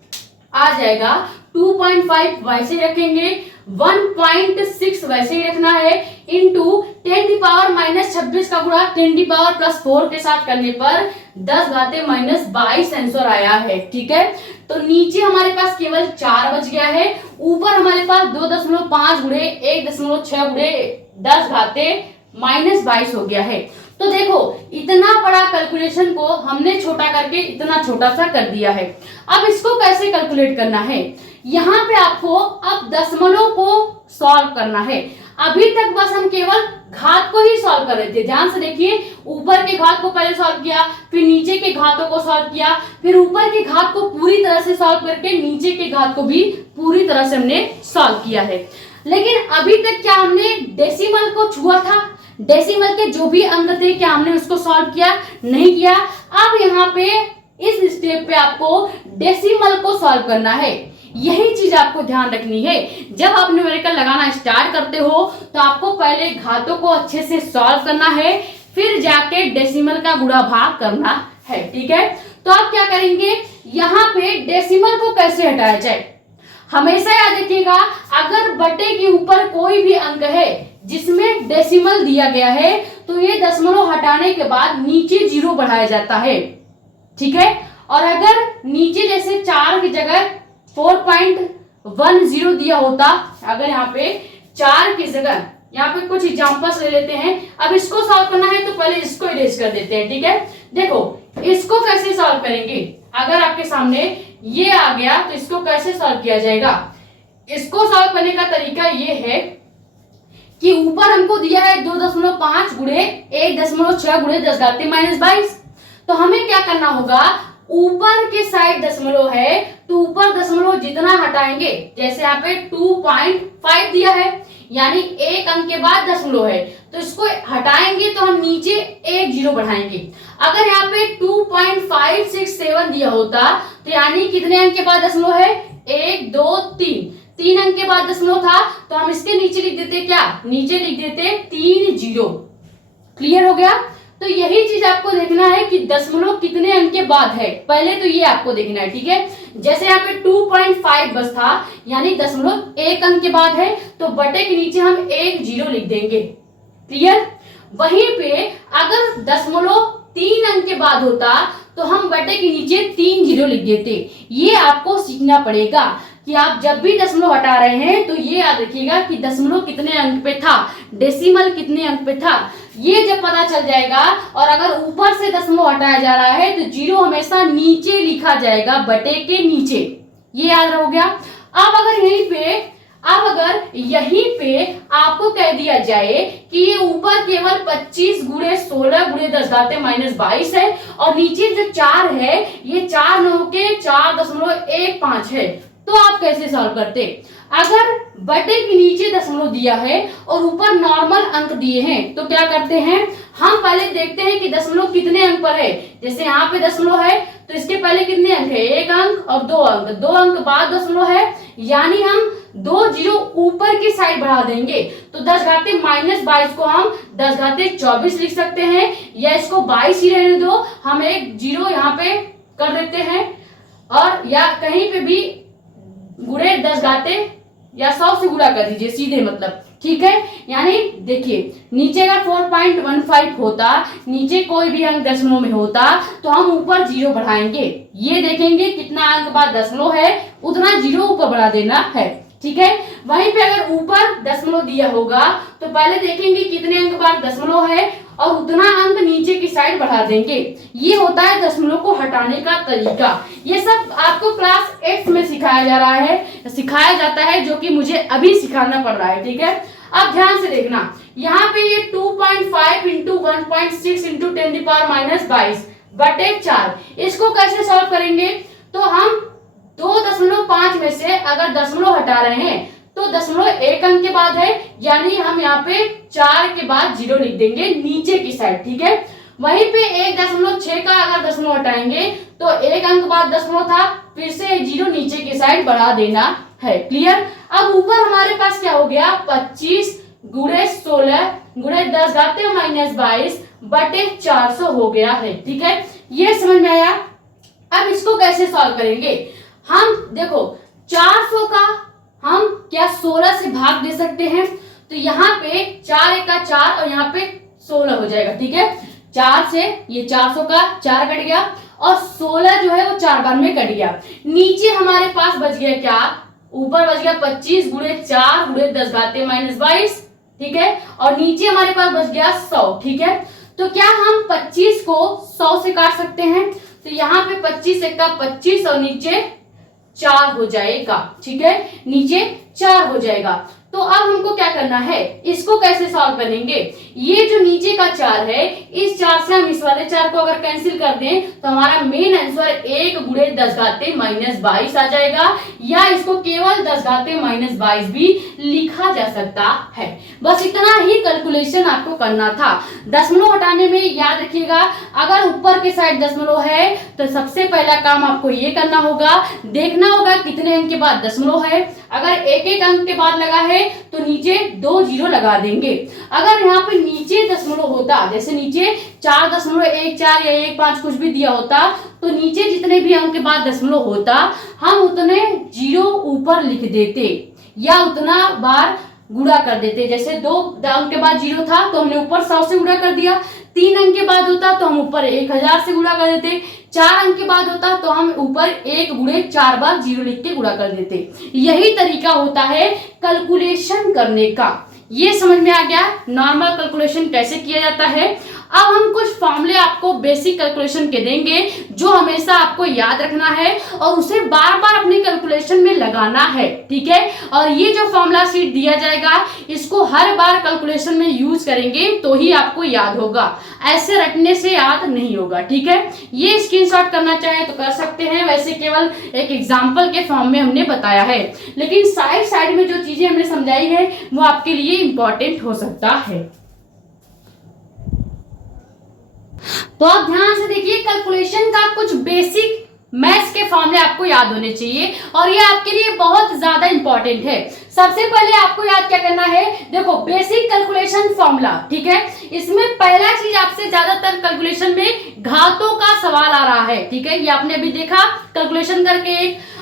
आ जाएगा 2.5 वैसे ही रखेंगे, 1.6 वैसे ही रखना है, इंटू 10⁻⁻26 का गुणा 10⁻+4 के साथ करने पर 10 घाते -22 आंसर आया है, ठीक है। तो नीचे हमारे पास केवल 4 बच गया है, ऊपर हमारे पास 2.5 गुणे 1.6 गुणे 10 घाते -22 हो गया है। तो देखो इतना बड़ा कैलकुलेशन को हमने छोटा करके इतना छोटा सा कर दिया है। अब इसको कैसे कैलकुलेट करना है, यहाँ पे आपको अब दशमलव को सॉल्व करना है। अभी तक बस हम केवल घात को ही सॉल्व कर रहे थे। ध्यान से देखिए, ऊपर के घात को पहले सॉल्व किया, फिर नीचे के घातों को सॉल्व किया, फिर ऊपर के घात को पूरी तरह से सॉल्व करके नीचे के घात को भी पूरी तरह से हमने सॉल्व किया है। लेकिन अभी तक क्या हमने डेसिमल को छुआ था, डेसिमल के जो भी अंक थे क्या हमने उसको सॉल्व किया, नहीं किया। अब यहाँ पे इस स्टेप पे आपको डेसिमल को सॉल्व करना है। यही चीज आपको ध्यान रखनी है। जब आप न्यूमेरिकल लगाना स्टार्ट करते हो तो आपको पहले घातों को अच्छे से सॉल्व करना है, फिर जाके डेसिमल का गुणा भाग करना है, ठीक है। तो आप क्या करेंगे, यहाँ पे डेसिमल को कैसे हटाया जाए, हमेशा याद रखिएगा, अगर बटे के ऊपर कोई भी अंक है जिसमें डेसिमल दिया गया है तो ये दशमलव हटाने के बाद नीचे 0 बढ़ाया जाता है, ठीक है। और अगर नीचे जैसे 4 की जगह 4.10 दिया होता, अगर यहाँ पे 4 की जगह, यहाँ पे कुछ एग्जांपल्स ले लेते हैं। अब इसको सॉल्व करना है तो पहले इसको इरेज कर देते हैं, ठीक है। देखो इसको कैसे सॉल्व करेंगे, अगर आपके सामने ये आ गया तो इसको कैसे सॉल्व किया जाएगा। इसको सॉल्व करने का तरीका ये है कि ऊपर हमको दिया है 2.5 गुणे 1.6 गुणे 10 घाते -22। तो हमें क्या करना होगा, ऊपर के साइड दशमलव है तो ऊपर दशमलव जितना हटाएंगे, जैसे यहाँ पे 2.5 दिया है यानी एक अंक के बाद दशमलव है, तो इसको हटाएंगे तो हम नीचे 1 0 बढ़ाएंगे। अगर यहाँ पे 2.567 दिया होता तो यानी कितने अंक के बाद दशमलव है, 1 2 3 अंक के बाद दशमलव था, तो हम इसके नीचे लिख देते क्या, नीचे लिख देते 3 0, क्लियर हो गया। तो यही चीज आपको देखना है कि दशमलव कितने अंक के बाद है, पहले तो ये आपको देखना है, ठीक है। जैसे यहाँ पे 2.5 बस था, यानी दशमलव 1 अंक के बाद है, तो बटे के नीचे हम 1 0 लिख देंगे। क्लियर। वहीं पे अगर दशमलव 3 अंक के बाद होता तो हम बटे के नीचे 3 0 लिख देते। ये आपको सीखना पड़ेगा कि आप जब भी दशमलव हटा रहे हैं तो ये याद रखिएगा कि दशमलव कितने अंक पे था, डेसिमल कितने अंक पे था, ये जब पता चल जाएगा। और अगर ऊपर से दशमलव हटाया जा रहा है तो जीरो हमेशा नीचे लिखा जाएगा, बटे के नीचे, ये याद हो गया। अब अगर यहीं पे आपको कह दिया जाए कि ये ऊपर केवल 25 गुणे 16 गुणे 10 घाते -22 है और नीचे जो 4 है ये 4 9 के 4.15 है, तो आप कैसे सॉल्व करते। अगर बटे के नीचे दशमलव दिया है और ऊपर नॉर्मल अंक दिए हैं तो क्या करते हैं, हम पहले देखते हैं कि दशमलव कितने अंक पर है। जैसे यहाँ पे दशमलव है तो इसके पहले कितने अंक है, 1 अंक और 2 अंक, 2 अंक बाद दशमलव है, यानी हम 2 0 ऊपर की साइड बढ़ा देंगे। तो 10 घाते -22 को हम 10 घाते 24 लिख सकते हैं, या इसको 22 ही रहने दो, हम 1 0 यहाँ पे कर देते हैं, और या कहीं पे भी गुणे 10 घाते या 100 से गुणा कर दीजिए सीधे, मतलब ठीक है। यानी देखिए नीचे का 4.15 होता, नीचे कोई भी अंक दशमलव में होता तो हम ऊपर 0 बढ़ाएंगे, ये देखेंगे कितना अंक बाद दशमलव है उतना 0 ऊपर बढ़ा देना है, ठीक है। वहीं पे अगर ऊपर दशमलव दिया होगा तो पहले देखेंगे कितने अंक बाद दशमलव है और उतना अंक नीचे की साइड बढ़ा देंगे। ये होता है दशमलव को हटाने का तरीका। ये सब आपको क्लास 8 में सिखाया जाता है, जो कि मुझे अभी सिखाना पड़ रहा है, ठीक है। अब ध्यान से देखना, यहाँ पे ये 2.5 इंटू 1.6 इंटू 10⁻22 बटे 4, इसको कैसे सॉल्व करेंगे। तो हम 2.5 में से अगर दशमलव हटा रहे हैं तो दशमलव 1 अंक के बाद है, यानी हम यहाँ पे 4 के बाद 0 लिख देंगे नीचे की साइड, ठीक है। वहीं पे 1.6 का अगर दशमलव हटाएंगे तो 1 अंक बाद दशमलव था, फिर से 0 नीचे की साइड बढ़ा देना है। क्लियर। अब ऊपर हमारे पास क्या हो गया, 25 गुणे 16 गुणे 10 घाते -22 बटे 400 हो गया है, ठीक है। ये समझ में आया। अब इसको कैसे सॉल्व करेंगे, हम देखो 400 का हम क्या 16 से भाग दे सकते हैं, तो यहाँ पे 4 1 का 4 और यहाँ पे 16 हो जाएगा, ठीक है। 4 से ये 400 का 4 कट गया और 16 जो है वो 4 बार में कट गया। नीचे हमारे पास बच गया क्या, ऊपर बच गया 25 गुणे 4 गुणे 10 घाते -22, ठीक है, और नीचे हमारे पास बच गया 100, ठीक है। तो क्या हम 25 को 100 से काट सकते हैं, तो यहाँ पे 25 1 का 25 और नीचे 4 हो जाएगा, ठीक है, नीचे 4 हो जाएगा। तो अब हमको क्या करना है, इसको कैसे सॉल्व करेंगे। ये जो नीचे का 4 है, इस 4 से हम इस वाले 4 को अगर कैंसिल कर दें तो हमारा मेन आंसर 1 गुणे 10 घाते -22 आ जाएगा, या इसको केवल 10 घाते -22 भी लिखा जा सकता है। बस इतना ही कैलकुलेशन आपको करना था। दशमलव हटाने में याद रखिएगा, अगर ऊपर के साइड दशमलव है तो सबसे पहला काम आपको ये करना होगा, देखना होगा कितने अंक के बाद दशमलव है। अगर 1 1 अंक के बाद लगा है तो नीचे 2 0 लगा देंगे। अगर यहाँ पे नीचे दशमलव होता, जैसे नीचे 4.14 या 1.5 कुछ भी दिया होता, तो नीचे जितने भी अंक के बाद दशमलव होता हम उतने 0 ऊपर लिख देते या उतना बार गुणा कर देते। जैसे 2 अंक के बाद 0 था तो हमने ऊपर 100 से गुणा कर दिया, 3 अंक के बाद होता तो हम ऊपर 1000 से गुणा कर देते, 4 अंक के बाद होता तो हम ऊपर 1 गुणे 4 बार 0 लिख के गुणा कर देते। यही तरीका होता है कैलकुलेशन करने का। ये समझ में आ गया नॉर्मल कैलकुलेशन कैसे किया जाता है। अब हम कुछ फॉर्मूले आपको बेसिक कैलकुलेशन के देंगे जो हमेशा आपको याद रखना है और उसे बार बार अपने कैलकुलेशन में लगाना है, ठीक है। और ये जो फॉर्मूला शीट दिया जाएगा इसको हर बार कैलकुलेशन में यूज करेंगे तो ही आपको याद होगा, ऐसे रटने से याद नहीं होगा, ठीक है। ये स्क्रीनशॉट करना चाहे तो कर सकते हैं, वैसे केवल एक एग्जाम्पल के फॉर्म में हमने बताया है, लेकिन साइड में जो चीजें हमने समझाई है वो आपके लिए इंपॉर्टेंट हो सकता है। तो आप ध्यान से देखिए, कैलकुलेशन का कुछ बेसिक मैथ्स के फॉर्मूले आपको याद होने चाहिए और ये आपके लिए बहुत ज्यादा इंपॉर्टेंट है। सबसे पहले आपको याद क्या करना है, देखो बेसिक कैलकुलेशन फॉर्मूला, ठीक है। इसमें पहला चीज आपसे ज्यादातर कैलकुलेशन में घातों का सवाल आ रहा है, ठीक है। ये आपने अभी देखा कैलकुलेशन करके।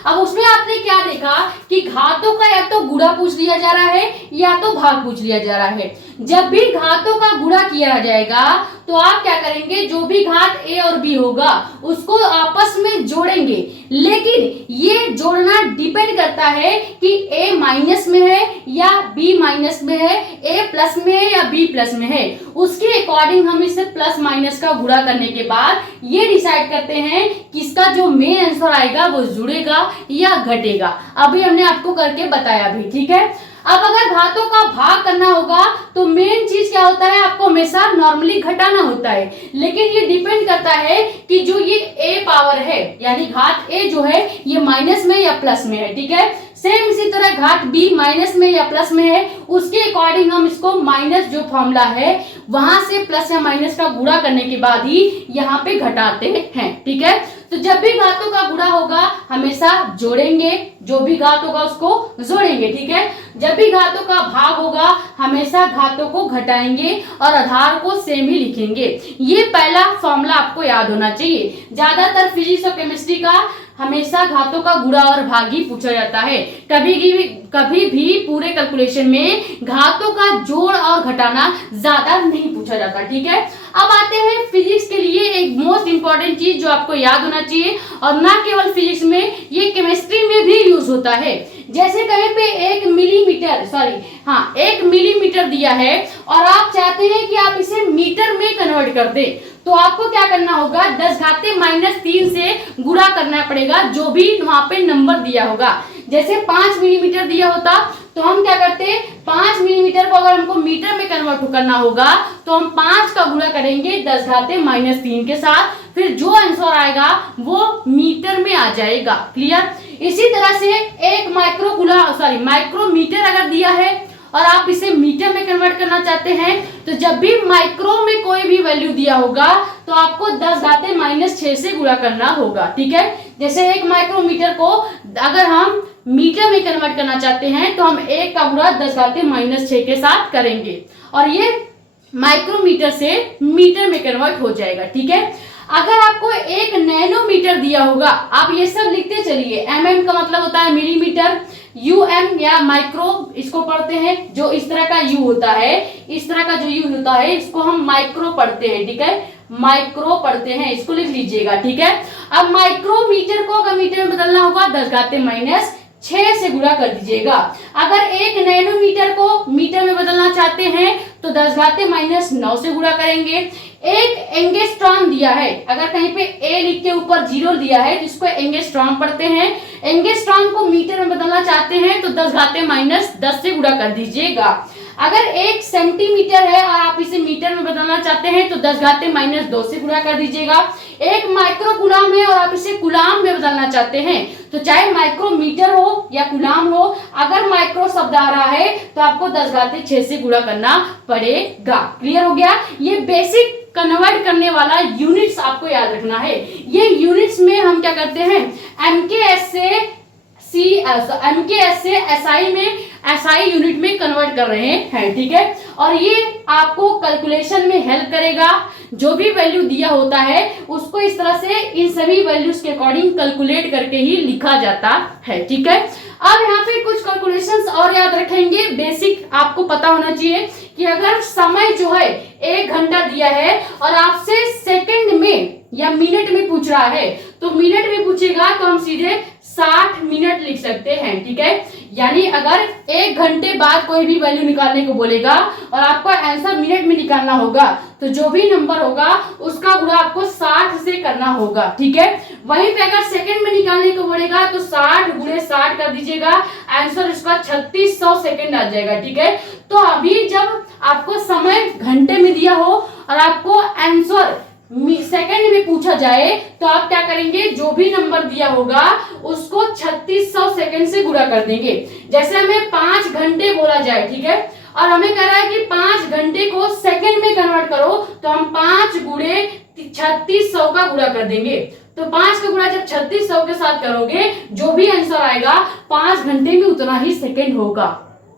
अब उसमें आपने क्या देखा कि घातों का या तो गुणा पूछ लिया जा रहा है या तो भाग पूछ लिया जा रहा है। जब भी घातों का गुणा किया जाएगा तो आप क्या करेंगे, जो भी घात a और b होगा उसको आपस में जोड़ेंगे, लेकिन ये जोड़ना डिपेंड करता है कि a माइनस में है या b माइनस में है, a प्लस में है या b प्लस में है। उसके अकॉर्डिंग हम इसे प्लस माइनस का गुणा करने के बाद ये डिसाइड करते हैं कि इसका जो मेन आंसर आएगा वो जुड़ेगा या घटेगा। अभी हमने आपको करके बताया भी, ठीक है। अब अगर घातों का भाग करना होगा तो मेन चीज क्या होता है, आपको हमेशा नॉर्मली घटाना होता है, लेकिन ये डिपेंड करता है कि जो ये a पावर है यानी घात a जो है ये माइनस में या प्लस में है, ठीक है। सेम इसी तरह घात b माइनस में या प्लस में है, उसके अकॉर्डिंग हम इसको माइनस जो फॉर्मूला है वहां से प्लस या माइनस का गुणा करने के बाद ही यहाँ पे घटाते हैं, ठीक है। तो जब भी घातों का गुणा होगा हमेशा जोड़ेंगे, जो भी घात होगा उसको जोड़ेंगे, ठीक है। जब भी घातों का भाग होगा हमेशा घातों को घटाएंगे और आधार को सेम ही लिखेंगे। ये पहला फॉर्मूला आपको याद होना चाहिए। ज्यादातर फिजिक्स और केमिस्ट्री का हमेशा घातों का गुणा और भाग ही पूछा जाता है, कभी भी पूरे कैलकुलेशन में घातों का जोड़ और घटाना ज्यादा नहीं पूछा जाता, ठीक है। अब आते हैं फिजिक्स के लिए एक मोस्ट इंपॉर्टेंट चीज जो आपको याद होना चाहिए, और ना केवल फिजिक्स में, ये केमिस्ट्री में भी यूज होता है। जैसे कहीं पे 1 मिलीमीटर दिया है और आप चाहते हैं कि आप इसे मीटर में कन्वर्ट कर दे, तो आपको क्या करना होगा, 10⁻³ से गुणा करना पड़ेगा जो भी वहां पे नंबर दिया होगा। जैसे 5 मिलीमीटर दिया होता तो हम क्या करते, 5 मिलीमीटर को अगर हमको मीटर में कन्वर्ट करना होगा तो हम 5 का गुणा करेंगे 10⁻³ के साथ, फिर जो आंसर आएगा वो मीटर में आ जाएगा। क्लियर। इसी तरह से एक माइक्रोमीटर अगर दिया है और आप इसे मीटर में कन्वर्ट करना चाहते हैं तो जब भी माइक्रो में कोई भी वैल्यू दिया होगा तो आपको 10⁻⁶ से गुणा करना होगा, ठीक है। जैसे 1 माइक्रोमीटर को अगर हम मीटर में कन्वर्ट करना चाहते हैं तो हम 1 का गुणा 10⁻⁶ के साथ करेंगे और ये माइक्रोमीटर से मीटर में कन्वर्ट हो जाएगा, ठीक है। अगर आपको 1 नैनोमीटर दिया होगा, आप ये सब लिखते चलिए, mm का मतलब होता है मिलीमीटर, um या माइक्रो इसको पढ़ते हैं, जो इस तरह का u होता है, इस तरह का जो u होता है इसको हम माइक्रो पढ़ते हैं, ठीक है। माइक्रो पढ़ते हैं, इसको लिख लीजिएगा, ठीक है। अब माइक्रोमीटर को अगर मीटर में बदलना होगा 10⁻⁶ से गुणा कर दीजिएगा। अगर 1 नैनोमीटर को मीटर में बदलना चाहते हैं तो 10⁻⁹ से गुणा करेंगे। 1 एंगस्ट्रॉम दिया है, अगर कहीं पे a लिख के ऊपर 0 दिया है जिसको एंगस्ट्रॉम पढ़ते हैं, एंगस्ट्रॉम को मीटर में बदलना चाहते हैं तो 10⁻⁻10 से गुणा कर दीजिएगा। अगर 1 सेंटीमीटर है और आप इसे मीटर में बदलना चाहते हैं तो 10⁻⁻2 से गुणा कर दीजिएगा। 1 माइक्रो गुलाम है और आप इसे गुलाम में बदलना चाहते हैं तो चाहे माइक्रोमीटर हो या गुलाम हो, अगर माइक्रो शब्द आ रहा है तो आपको 10⁻⁶ से गुणा करना पड़ेगा। क्लियर हो गया। ये बेसिक कन्वर्ट करने वाला यूनिट्स आपको याद रखना है। ये यूनिट्स में हम क्या करते हैं, MKS से SI में SI यूनिट में कन्वर्ट कर रहे हैं, ठीक है। और ये आपको कैलकुलेशन में हेल्प करेगा। जो भी वैल्यू दिया होता है उसको इस तरह से इन सभी वैल्यूज के अकॉर्डिंग कैलकुलेट करके ही लिखा जाता है, ठीक है। अब यहाँ पे कुछ कैलकुलेशंस और याद रखेंगे, बेसिक आपको पता होना चाहिए कि अगर समय जो है 1 घंटा दिया है और आपसे सेकंड में या मिनट में पूछ रहा है तो मिनट में पूछेगा तो हम सीधे 60 मिनट लिख सकते हैं, ठीक है। यानी अगर 1 घंटे बाद कोई भी वैल्यू निकालने को बोलेगा और आपको आंसर मिनट में निकालना होगा तो जो भी नंबर होगा उसका गुणा आपको 60 से करना होगा, ठीक है। वहीं पे अगर सेकंड में निकालने को बोलेगा तो 60 × 60 कर दीजिएगा, आंसर इसका 3600 सेकंड आ जाएगा, ठीक है। तो अभी जब आपको समय घंटे में दिया हो और आपको आंसर सेकंड में पूछा जाए तो आप क्या करेंगे, जो भी नंबर दिया होगा उसको 3600 सेकंड से गुणा कर देंगे। जैसे हमें 5 घंटे बोला जाए, ठीक है, और हमें कह रहा है कि 5 घंटे को सेकंड में कन्वर्ट करो तो हम 5 × 3600 का गुणा कर देंगे। तो 5 का गुणा जब 3600 के साथ करोगे जो भी आंसर आएगा 5 घंटे में उतना ही सेकंड होगा।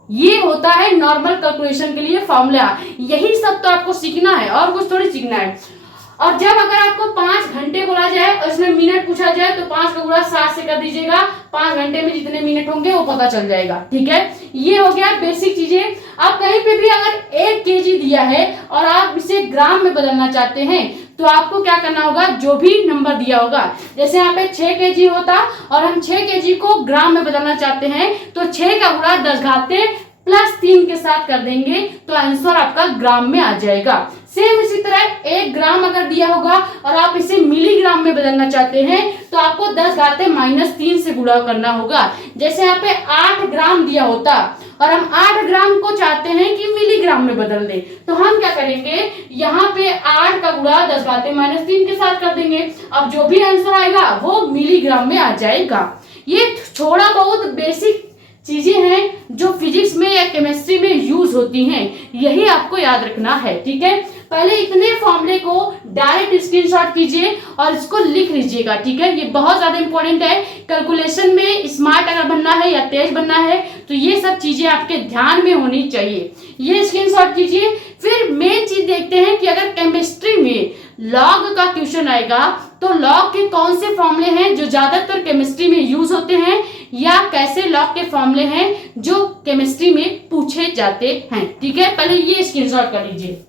ये होता है नॉर्मल कैलकुलेशन के लिए फॉर्मूला। यही सब तो आपको सीखना है और कुछ थोड़ी सीखना है। और जब अगर आपको 5 घंटे बोला जाए और इसमें मिनट पूछा जाए तो 5 का गुणा 7 से कर दीजिएगा, 5 घंटे में जितने मिनट होंगे वो पता चल जाएगा। ठीक है, ये हो गया बेसिक चीजें। अब कहीं पे भी अगर 1 केजी दिया है और आप इसे ग्राम में बदलना चाहते हैं तो आपको क्या करना होगा, जो भी नंबर दिया होगा, जैसे यहाँ पे 6 केजी होता और हम 6 केजी को ग्राम में बदलना चाहते हैं तो 6 का गुणा 10 घाते प्लस 3 के साथ कर देंगे तो आंसर आपका ग्राम में आ जाएगा। सेम इसी तरह 1 ग्राम अगर दिया होगा और आप इसे मिलीग्राम में बदलना चाहते हैं तो आपको 10 घाते -3 से गुणा करना होगा। जैसे यहाँ पे 8 ग्राम दिया होता और हम 8 ग्राम को चाहते हैं कि मिलीग्राम में बदल दें तो हम क्या करेंगे, यहाँ पे 8 का गुणा 10 घाते -3 के साथ कर देंगे। अब जो भी आंसर आएगा वो मिलीग्राम में आ जाएगा। ये थोड़ा बहुत बेसिक चीजें हैं जो फिजिक्स में या केमिस्ट्री में यूज होती हैं, यही आपको याद रखना है। ठीक है, पहले इतने फॉर्मूले को डायरेक्ट स्क्रीनशॉट कीजिए और इसको लिख लीजिएगा। ठीक है, ये बहुत ज्यादा इंपॉर्टेंट है। कैलकुलेशन में स्मार्ट अगर बनना है या तेज बनना है तो ये सब चीजें आपके ध्यान में होनी चाहिए। ये स्क्रीनशॉट कीजिए। फिर मेन चीज देखते हैं कि अगर केमिस्ट्री में लॉग का क्वेश्चन आएगा तो लॉग के कौन से फॉर्मूले हैं जो ज्यादातर केमिस्ट्री में यूज होते हैं या कैसे लॉग के फॉर्मूले हैं जो केमिस्ट्री में पूछे जाते हैं। ठीक है, पहले ये स्क्रीनशॉट कर लीजिए।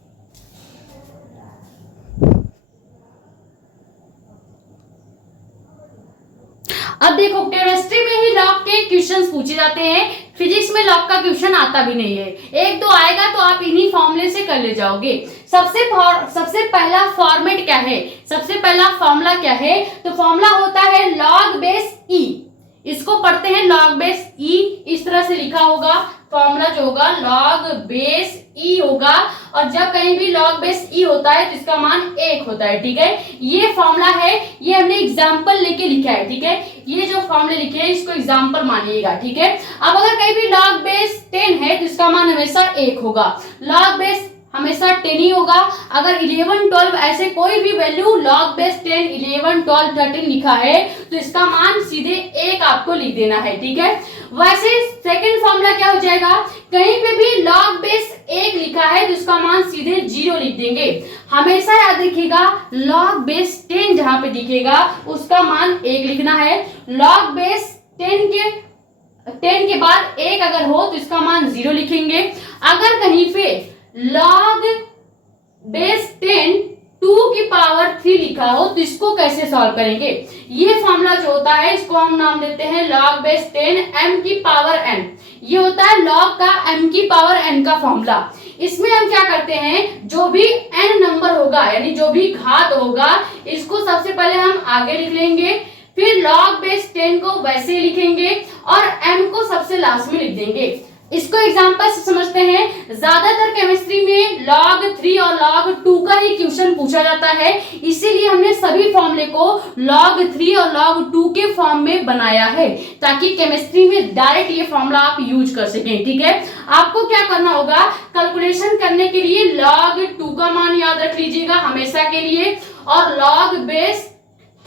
अब देखो, केमिस्ट्री में ही लॉग के क्वेश्चंस पूछे जाते हैं, फिजिक्स में लॉग का क्वेश्चन आता भी नहीं है। 1-2 आएगा तो आप इन्हीं फॉर्मूले से कर ले जाओगे। सबसे पहला फॉर्मेट क्या है, सबसे पहला फॉर्मूला क्या है, तो फॉर्मूला होता है लॉग बेस ई। इसको पढ़ते हैं लॉग बेस ई, इस तरह से लिखा होगा फॉर्मूला जो होगा लॉग बेस ई होगा। और जब कहीं भी लॉग बेस ई होता है तो इसका मान 1 होता है। ठीक है, ये फॉर्मूला है, ये हमने एग्जांपल लेके लिखा है। ठीक है, ये जो फॉर्मूले लिखे हैं इसको एग्जांपल मानिएगा। ठीक है, अब अगर कहीं भी लॉग बेस 10 है तो इसका मान हमेशा 1 होगा। लॉग बेस हमेशा 10 ही होगा। अगर 11, 12 ऐसे कोई भी वैल्यू लॉग बेस 10, 11, 12, 13 लिखा है तो इसका मान सीधे 1 आपको लिख देना है। ठीक है, वैसे सेकंड फॉर्मूला क्या हो जाएगा, कहीं पे भी लॉग बेस 1 लिखा है तो इसका मान सीधे 0 लिख देंगे। हमेशा याद रखिएगा लॉग बेस 10 जहां पे दिखेगा उसका मान 1 लिखना है। लॉग बेस 10 के बाद 1 अगर हो तो इसका मान 0 लिखेंगे। अगर कहीं पे लॉग बेस 10 2 की पावर 3 लिखा हो तो इसको कैसे सॉल्व करेंगे, ये फॉर्मूला जो होता है इसको हम नाम देते हैं log बेस 10 m की पावर n। ये होता है log का m की पावर n का फॉर्मूला। इसमें हम क्या करते हैं, जो भी n नंबर होगा यानी जो भी घात होगा इसको सबसे पहले हम आगे लिख लेंगे, फिर log बेस 10 को वैसे लिखेंगे और m को सबसे लास्ट में लिख देंगे। इसको एग्जांपल से समझते हैं। ज्यादातर केमिस्ट्री में log 3 और log 2 का ही क्वेश्चन पूछा जाता है, इसीलिए हमने सभी फॉर्मूले को log 3 और log 2 के फॉर्म में बनाया है ताकि केमिस्ट्री में डायरेक्ट ये फॉर्मूला आप यूज कर सकें। ठीक है, आपको क्या करना होगा, कैलकुलेशन करने के लिए log 2 का मान याद रख लीजिएगा हमेशा के लिए और log बेस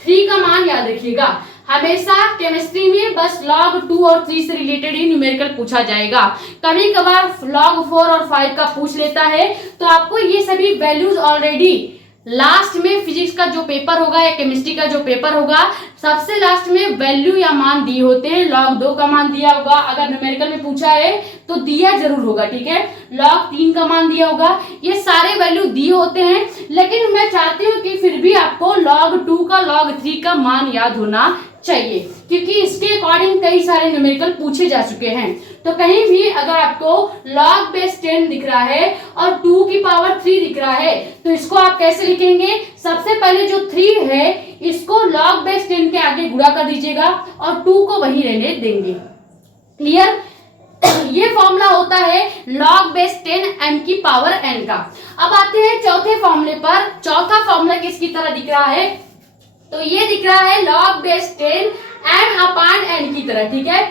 3 का मान याद रखिएगा। हमेशा केमिस्ट्री में बस log 2 और 3 से रिलेटेड ही न्यूमेरिकल पूछा जाएगा। कभी कभार log 4 और 5 का पूछ लेता है तो आपको ये सभी वैल्यूज ऑलरेडी लास्ट में फिजिक्स का जो पेपर होगा या केमिस्ट्री का जो पेपर होगा सबसे लास्ट में वैल्यू या मान दिए होते हैं। log 2 का मान दिया होगा, अगर न्यूमेरिकल में पूछा है तो दिया जरूर होगा। ठीक है, log 3 का मान दिया होगा, ये सारे वैल्यू दिए होते हैं। लेकिन मैं चाहती हूँ कि फिर भी आपको log 2 का log 3 का मान याद होना चाहिए क्योंकि इसके अकॉर्डिंग कई सारे न्यूमेरिकल पूछे जा चुके हैं। तो कहीं भी अगर आपको log बेस 10 दिख रहा है और 2 की पावर 3 दिख रहा है तो इसको आप कैसे लिखेंगे, सबसे पहले जो 3 है इसको log बेस 10 के आगे गुणा कर दीजिएगा और 2 को वहीं रहने देंगे। क्लियर, ये फॉर्मूला होता है log बेस 10 m की पावर n का। अब आते हैं चौथे फॉर्मूले पर। चौथा फॉर्मूला किसकी तरह दिख रहा है, तो ये दिख रहा है log बेस 10 m अपान n की तरह। ठीक है,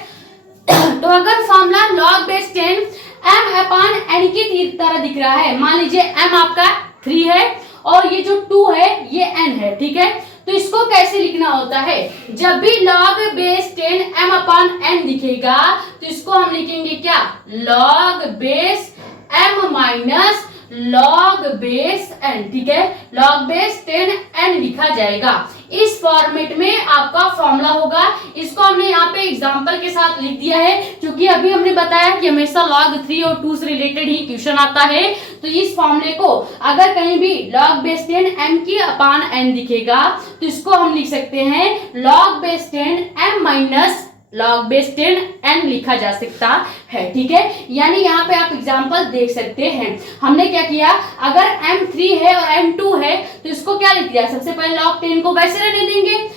तो अगर फॉर्मूला log बेस 10 m अपान n की तरह दिख रहा है, मान लीजिए m आपका 3 है और ये जो 2 है ये n है। ठीक है, तो तो इसको कैसे लिखना होता है, जब भी log base 10 m upon n दिखेगा तो इसको हम लिखेंगे क्या, log base m minus log base n, ठीक है, log बेस 10 n लिखा जाएगा। इस फॉर्मेट में आपका फॉर्मूला होगा। इसको हमने यहाँ पे एग्जांपल के साथ लिख दिया है, क्योंकि अभी हमने बताया कि हमेशा log 3 और 2 से रिलेटेड ही क्वेश्चन आता है। तो इस फॉर्मूले को अगर कहीं भी log बेस 10 m की अपान n दिखेगा तो इसको हम लिख सकते हैं log base 10 m minus log base 10 n लिखा जा सकता है, ठीक है। यानी यहाँ पे आप एग्जांपल देख सकते हैं। हमने क्या किया, अगर m3 है और m2 है तो इसको क्या लिख दिया, सबसे पहले log 10 को वैसे रहने देंगे,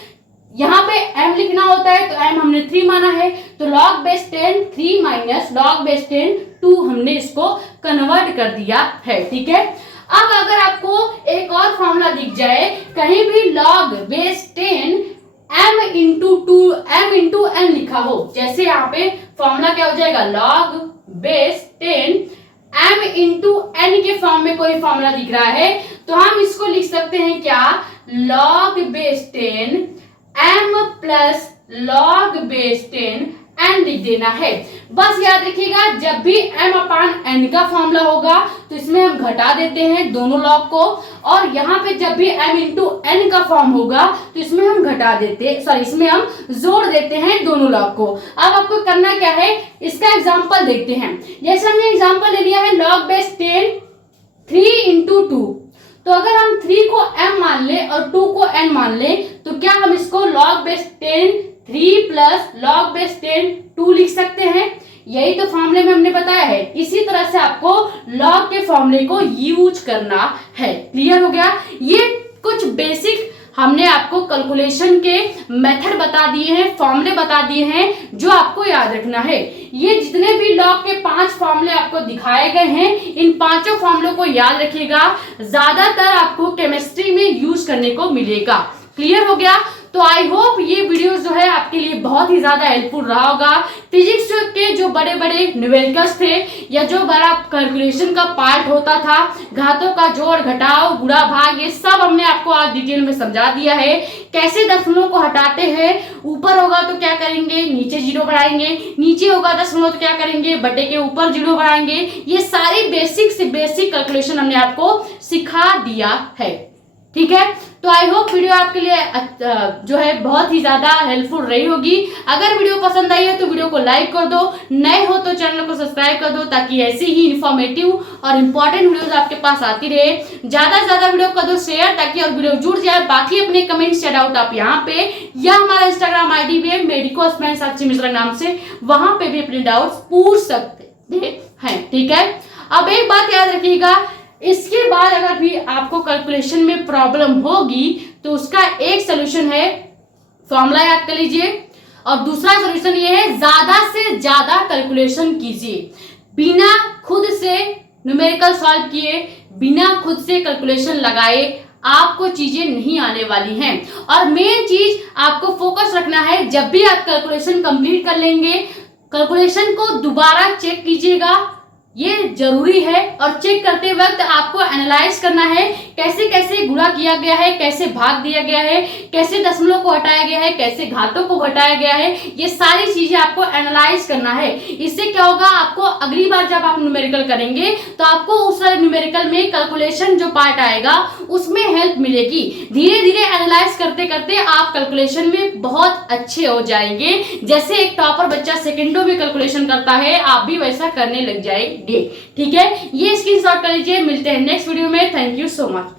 यहाँ पे m लिखना होता है तो m हमने 3 माना है, तो log base 10 3 minus log base 10 2 हमने इसको कन्वर्ट कर दिया है, ठीक है। अब अगर आपको एक और फॉर्मूला दिख जाए, कहीं भी log base 10 m into n लिखा हो, जैसे यहाँ पे फॉर्मूला क्या हो जाएगा, log base 10 m into n के फॉर्म में कोई फॉर्मूला दिख रहा है तो हम इसको लिख सकते हैं क्या, log base 10 m plus log base 10 n लिख देना है। बस याद रखिएगा, जब भी m अपान n का फॉर्मूला होगा तो इसमें हम घटा देते हैं दोनों लॉग को, और यहाँ पे जब भी m इंटू n का फॉर्म होगा तो इसमें हम इसमें हम जोड़ देते हैं दोनों लॉग को। अब आपको करना क्या है, इसका एग्जाम्पल देखते हैं। जैसे हमने एग्जाम्पल ले लिया है log बेस 10 3 इंटू 2, तो अगर हम 3 को m मान ले और 2 को n मान ले तो क्या हम इसको log base 10 3 plus log base 10 2 लिख सकते हैं। यही तो फॉर्मूले में हमने बताया है। इसी तरह से आपको log के फॉर्मूले को यूज करना है। क्लियर हो गया। ये कुछ बेसिक हमने आपको कैलकुलेशन के मेथड बता दिए हैं, फॉर्मूले बता दिए हैं जो आपको याद रखना है। ये जितने भी log के 5 फॉर्मूले आपको दिखाए गए हैं, इन पांचों फॉर्मूलों को याद रखिएगा, ज्यादातर आपको केमिस्ट्री में यूज करने को मिलेगा। क्लियर हो गया। तो आई होप ये वीडियो जो है आपके लिए बहुत ही ज्यादा हेल्पफुल रहा होगा। फिजिक्स के जो बड़े बड़े न्यूमेरिकल्स थे या जो बड़ा कैलकुलेशन का पार्ट होता था, घातों का जोड़ घटाव गुणा भाग, ये सब हमने आपको आज डिटेल में समझा दिया है। कैसे दशमलव को हटाते हैं, ऊपर होगा तो क्या करेंगे, नीचे जीरो बढ़ाएंगे, नीचे होगा दशमलव तो क्या करेंगे, बटे के ऊपर जीरो बढ़ाएंगे। ये सारी बेसिक से बेसिक कैलकुलेशन हमने आपको सिखा दिया है। ठीक है। तो आई होप वीडियो आपके लिए जो है बहुत ही ज्यादा हेल्पफुल रही होगी। अगर वीडियो पसंद आई है तो वीडियो को लाइक कर दो, नए हो तो चैनल को सब्सक्राइब कर दो, ताकि ऐसी ही इंफॉर्मेटिव और इम्पोर्टेंट वीडियोस आपके पास आती रहे। ज्यादा से ज्यादा वीडियो कर दो शेयर, ताकि और वीडियो जुड़ जाए। बाकी अपने कमेंट्स या डाउट आप यहाँ पे या हमारा इंस्टाग्राम ID भी है मेडिको स्माइल साक्षी मिश्रा नाम से, वहां पे भी अपने डाउट्स पूछ सकते हैं। ठीक है। अब एक बात याद रखिएगा, इसके बाद अगर भी आपको कैलकुलेशन में प्रॉब्लम होगी तो उसका एक सोल्यूशन है, फॉर्मूला याद कर लीजिए, और दूसरा सोल्यूशन ये है, ज्यादा से ज्यादा कैलकुलेशन कीजिए। बिना खुद से न्यूमेरिकल सॉल्व किए, बिना खुद से कैलकुलेशन लगाए आपको चीजें नहीं आने वाली हैं। और मेन चीज आपको फोकस रखना है, जब भी आप कैलकुलेशन कंप्लीट कर लेंगे, कैलकुलेशन को दोबारा चेक कीजिएगा, ये जरूरी है। और चेक करते वक्त आपको एनालाइज करना है, कैसे कैसे गुणा किया गया है, कैसे भाग दिया गया है, कैसे दशमलव को हटाया गया है, कैसे घातों को घटाया गया है। ये सारी चीजें आपको एनालाइज करना है। इससे क्या होगा, आपको अगली बार जब आप न्यूमेरिकल करेंगे तो आपको उस न्यूमेरिकल में कैलकुलेशन जो पार्ट आएगा उसमें हेल्प मिलेगी। धीरे धीरे एनालाइज करते करते आप कैलकुलेशन में बहुत अच्छे हो जाएंगे। जैसे एक टॉपर बच्चा सेकेंडों में कैलकुलेशन करता है, आप भी वैसा करने लग जाएंगे। ठीक है। ये स्क्रीनशॉट कर लीजिए। मिलते हैं नेक्स्ट वीडियो में। Thank you so much.